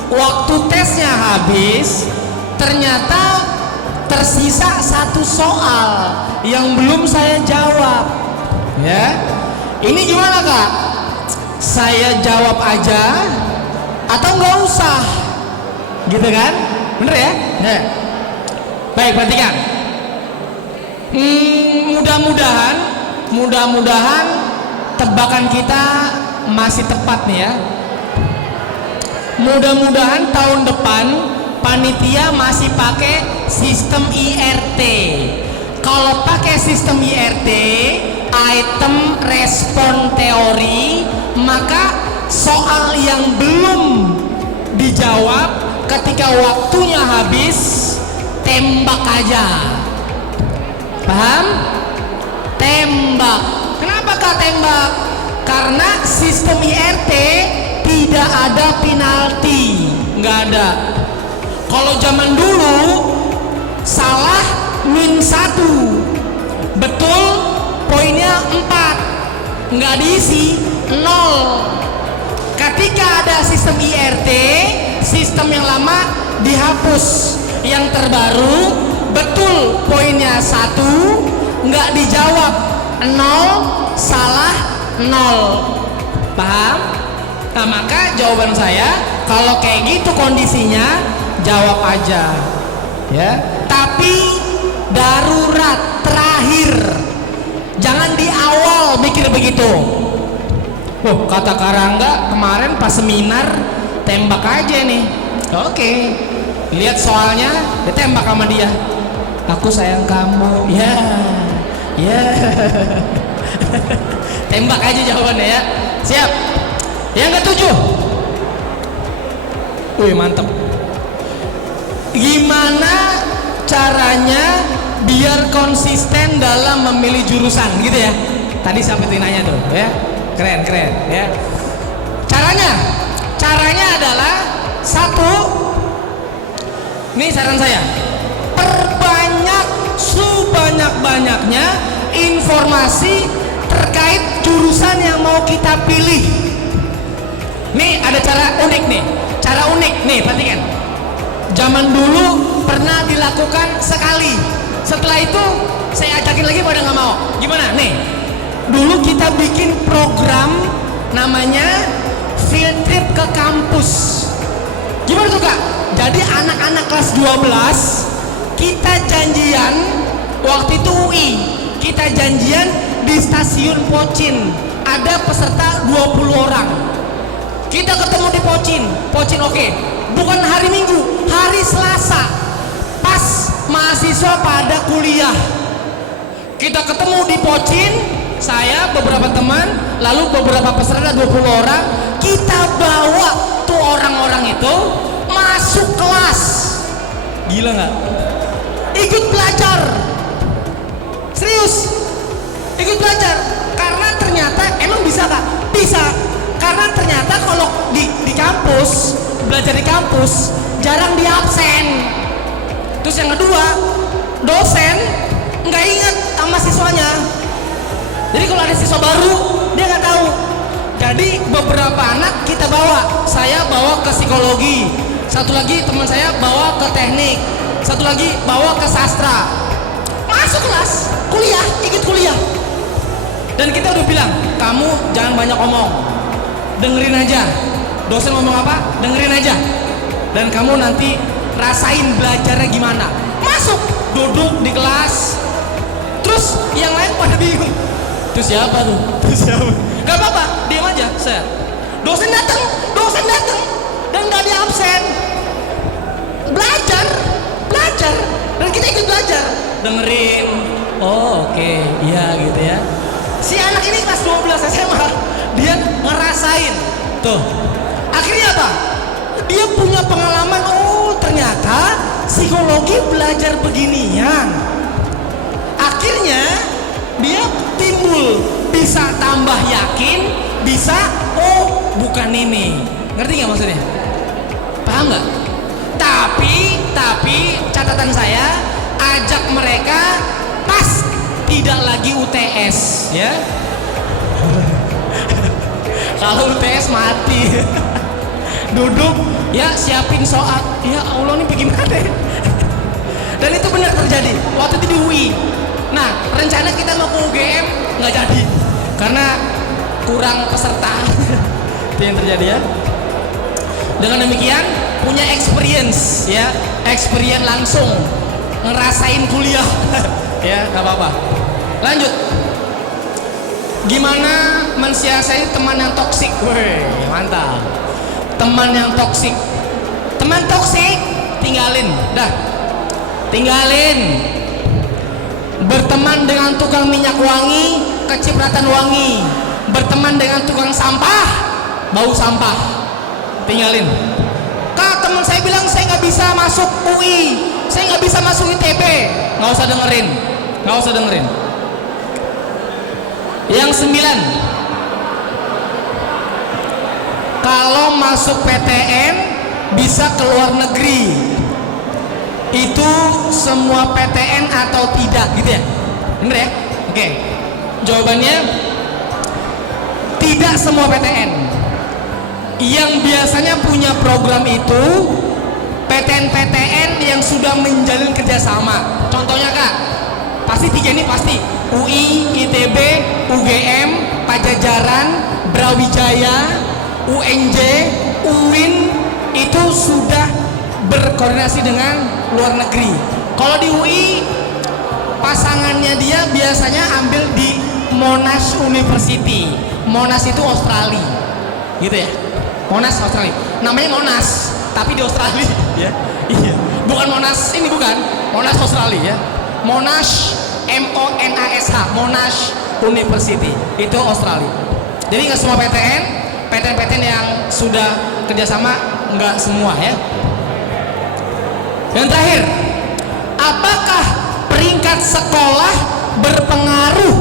waktu tesnya habis, ternyata tersisa satu soal yang belum saya jawab. Ya, ini gimana Kak? Saya jawab aja atau nggak usah, gitu kan? Bener ya? Nah, baik, perhatikan. Mudah-mudahan tebakan kita masih tepat nih ya. Mudah-mudahan tahun depan panitia masih pakai sistem IRT. Kalau pakai sistem IRT, item respon teori, maka soal yang belum dijawab ketika waktunya habis, tembak aja. Paham? Tembak. Kenapa Kak tembak? Karena sistem IRT tidak ada penalti, nggak ada. Kalau zaman dulu salah -1, betul poinnya 4, nggak diisi 0. Ketika ada sistem IRT, sistem yang lama dihapus, yang terbaru betul poinnya 1, nggak dijawab 0, salah 0. Paham? Nah, maka jawaban saya kalau kayak gitu kondisinya jawab aja ya, tapi darurat terakhir, jangan di awal mikir begitu. Kata Karangga kemarin pas seminar tembak aja nih. Oke, lihat soalnya ditembak sama dia. Aku sayang kamu, ya. Tembak aja jawabannya ya. Siap. Yang ketujuh, wih mantep. Gimana caranya biar konsisten dalam memilih jurusan gitu ya? Tadi sampai nanya tuh ya, keren ya. Caranya adalah satu, ini saran saya, perbanyak sebanyak-banyaknya informasi terkait terkait jurusan yang mau kita pilih. Nih ada cara unik nih. Cara unik nih, perhatikan. Zaman dulu pernah dilakukan sekali. Setelah itu saya ajakin lagi pada nggak mau. Gimana? Nih, dulu kita bikin program namanya field trip ke kampus. Gimana tuh Kak? Jadi anak-anak kelas 12 kita janjian waktu itu UI. Kita janjian di stasiun Pocin. Ada peserta 20 orang. Kita ketemu di Pocin. Pocin oke. Bukan hari Minggu, hari Selasa. Pas mahasiswa pada kuliah. Kita ketemu di Pocin, saya beberapa teman, lalu beberapa peserta 20 orang, kita bawa tuh orang-orang itu masuk kelas. Gila nggak? Ikut belajar. Serius. Ikut belajar. Karena ternyata emang bisa Kak? Bisa. Karena ternyata kalau di kampus, belajar di kampus jarang di absen. Terus yang kedua, dosen nggak ingat sama siswanya. Jadi kalau ada siswa baru dia nggak tahu. Jadi beberapa anak kita bawa. Saya bawa ke psikologi, satu lagi teman saya bawa ke teknik, satu lagi bawa ke sastra. Masuk kelas, kuliah, ikut kuliah. Dan kita udah bilang, kamu jangan banyak omong, dengerin aja. Dosen ngomong apa, dengerin aja. Dan kamu nanti rasain belajarnya gimana. Masuk, duduk di kelas. Terus yang lain pada bingung. Terus siapa tuh? Terus siapa? Gak apa-apa, diam aja saya. Dosen datang dan gak di absen. Belajar, dan kita ikut belajar. Dengerin. Oh oke, iya gitu ya. Si anak ini kelas 12 SMA, dia ngerasain. Tuh. Akhirnya apa? Dia punya pengalaman, oh ternyata psikologi belajar beginian. Akhirnya dia timbul, bisa tambah yakin, bisa oh bukan ini. Ngerti nggak maksudnya? Paham nggak? Tapi catatan saya, ajak mereka pas tidak lagi UTS ya. Kalau UTS mati. Duduk ya, siapin soal. Ya Allah, ini bagaimana? Dan itu benar terjadi waktu itu di UI. Nah, rencana kita mau ke UGM nggak jadi karena kurang peserta. Itu yang terjadi ya. Dengan demikian punya experience ya, experience langsung ngerasain kuliah. Ya nggak apa-apa. Lanjut. Gimana mensiasati teman yang toksik? Wih, mantap. Teman yang toksik. Teman toksik tinggalin, dah. Tinggalin. Berteman dengan tukang minyak wangi, kecipratan wangi. Berteman dengan tukang sampah, bau sampah. Tinggalin. Kak, teman saya bilang saya nggak bisa masuk UI, saya nggak bisa masuk ITB. Nggak usah dengerin, nggak usah dengerin. Yang 9, kalau masuk PTN bisa ke luar negeri. Itu semua PTN atau tidak gitu ya? Bener ya? Oke. Jawabannya tidak semua PTN. Yang biasanya punya program itu PTN-PTN yang sudah menjalin kerjasama. Contohnya Kak, pasti 3 ini pasti. UI, ITB, UGM, Pajajaran, Brawijaya, UNJ, UIN itu sudah berkoordinasi dengan luar negeri. Kalau di UI pasangannya dia biasanya ambil di Monash University. Monash itu Australia, gitu ya. Monash Australia. Namanya Monash, tapi di Australia, ya. Iya. Bukan Monash ini bukan. Monash Australia, ya. Monash MONASH, Monash University itu Australia. Jadi nggak semua PTN, PTN yang sudah kerjasama nggak semua ya. Yang terakhir, apakah peringkat sekolah berpengaruh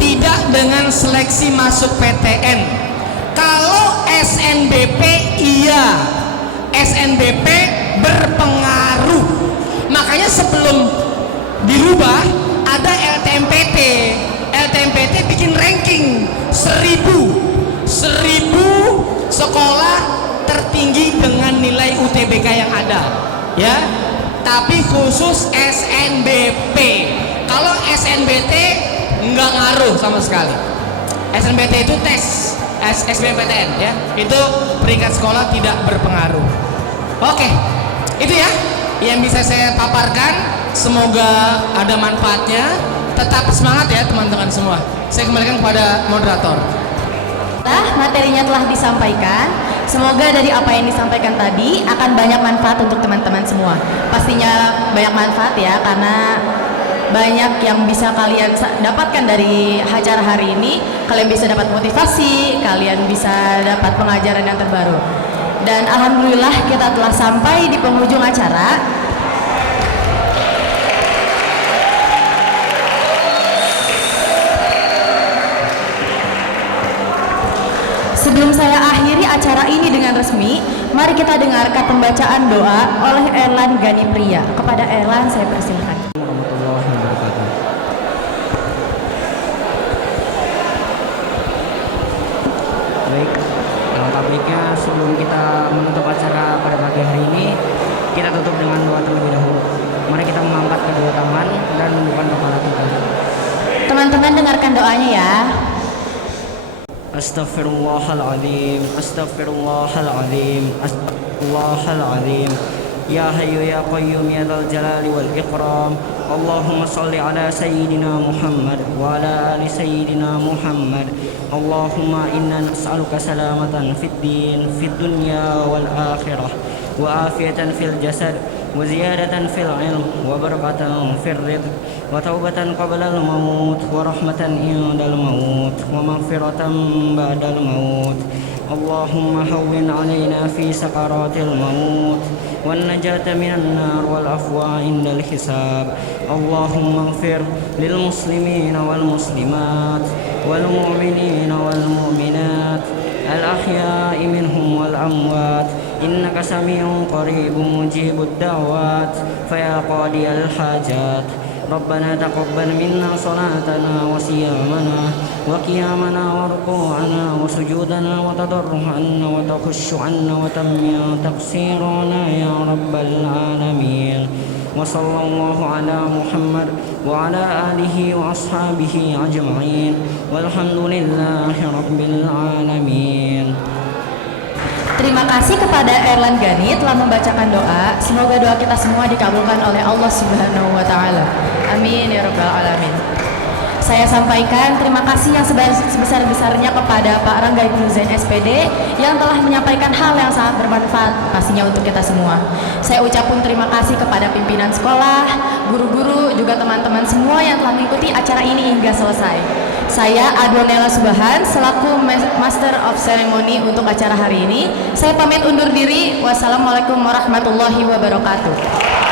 tidak dengan seleksi masuk PTN? Kalau SNBP iya, SNBP berpengaruh. Makanya sebelum dirubah ada LTMPT. LTMPT SNBT bikin ranking 1000 sekolah tertinggi dengan nilai UTBK yang ada, ya. Tapi khusus SNBP. Kalau SNBT nggak ngaruh sama sekali. SNBT itu tes SBMPTN, ya. Itu peringkat sekolah tidak berpengaruh. Oke, itu ya yang bisa saya paparkan. Semoga ada manfaatnya. Tetap semangat ya teman-teman semua. Saya kembalikan kepada moderator. Materinya telah disampaikan. Semoga dari apa yang disampaikan tadi akan banyak manfaat untuk teman-teman semua. Pastinya banyak manfaat ya, karena banyak yang bisa kalian dapatkan dari acara hari ini. Kalian bisa dapat motivasi, kalian bisa dapat pengajaran yang terbaru. Dan alhamdulillah kita telah sampai di penghujung acara. Sebelum saya akhiri acara ini dengan resmi, mari kita dengarkan pembacaan doa oleh Erlan Gani Pria. Kepada Erlan saya persilahkan. Warahmatullahi wabarakatuh. Baik, alangkah baiknya sebelum kita menutup acara pada pagi hari ini, kita tutup dengan doa terlebih dahulu. Mari kita mengangkat kedua tangan dan menundukkan kepala kita. Teman-teman dengarkan doanya ya. Astaghfirullahaladzim, astaghfirullahaladzim, astaghfirullahaladzim. Ya Hayyu ya Qayyum ya Dzal Jalali wal Ikram. Allahumma salli ala Sayyidina Muhammad wa ala ali Sayyidina Muhammad. Allahumma inna nas'aluka salamatan fid din, fid dunya wal akhirah, wa afiyatan fil jasad, wa ziyadatan fil ilm, wa barakatan fil rizq, wa taubatan qabla al maut, wa rahmatan indal maut, wa maghfiratan ba'dal maut. Allahumma hawwin alaina fi sakaratil maut, wan najata minan nar wal afwa indal hisab. Allahumma ighfir lil muslimina wal muslimat wal mu'minina wal mu'minat al ahya'i minhum wal amwat. Innaka sami'un qaribun mujibud da'wat, fa ya qadiyal hajat. ربنا تقبل منا صلاتنا وصيامنا وقيامنا وركوعنا وسجودنا وتضرعنا وتخشعنا وتميا تقصيرنا يا رب العالمين. وصلى الله على محمد وعلى آله وأصحابه أجمعين والحمد لله رب العالمين. Terima kasih kepada Erlan Gani telah membacakan doa. Semoga doa kita semua dikabulkan oleh Allah Subhanahu wa taala. Amin ya rabbal alamin. Saya sampaikan terima kasih yang sebesar-besarnya kepada Pak Rangga Ibnu Zain SPD yang telah menyampaikan hal yang sangat bermanfaat pastinya untuk kita semua. Saya ucapkan terima kasih kepada pimpinan sekolah, guru-guru, juga teman-teman semua yang telah mengikuti acara ini hingga selesai. Saya Adonela Subahan selaku Master of Ceremony untuk acara hari ini. Saya pamit undur diri. Wassalamualaikum warahmatullahi wabarakatuh.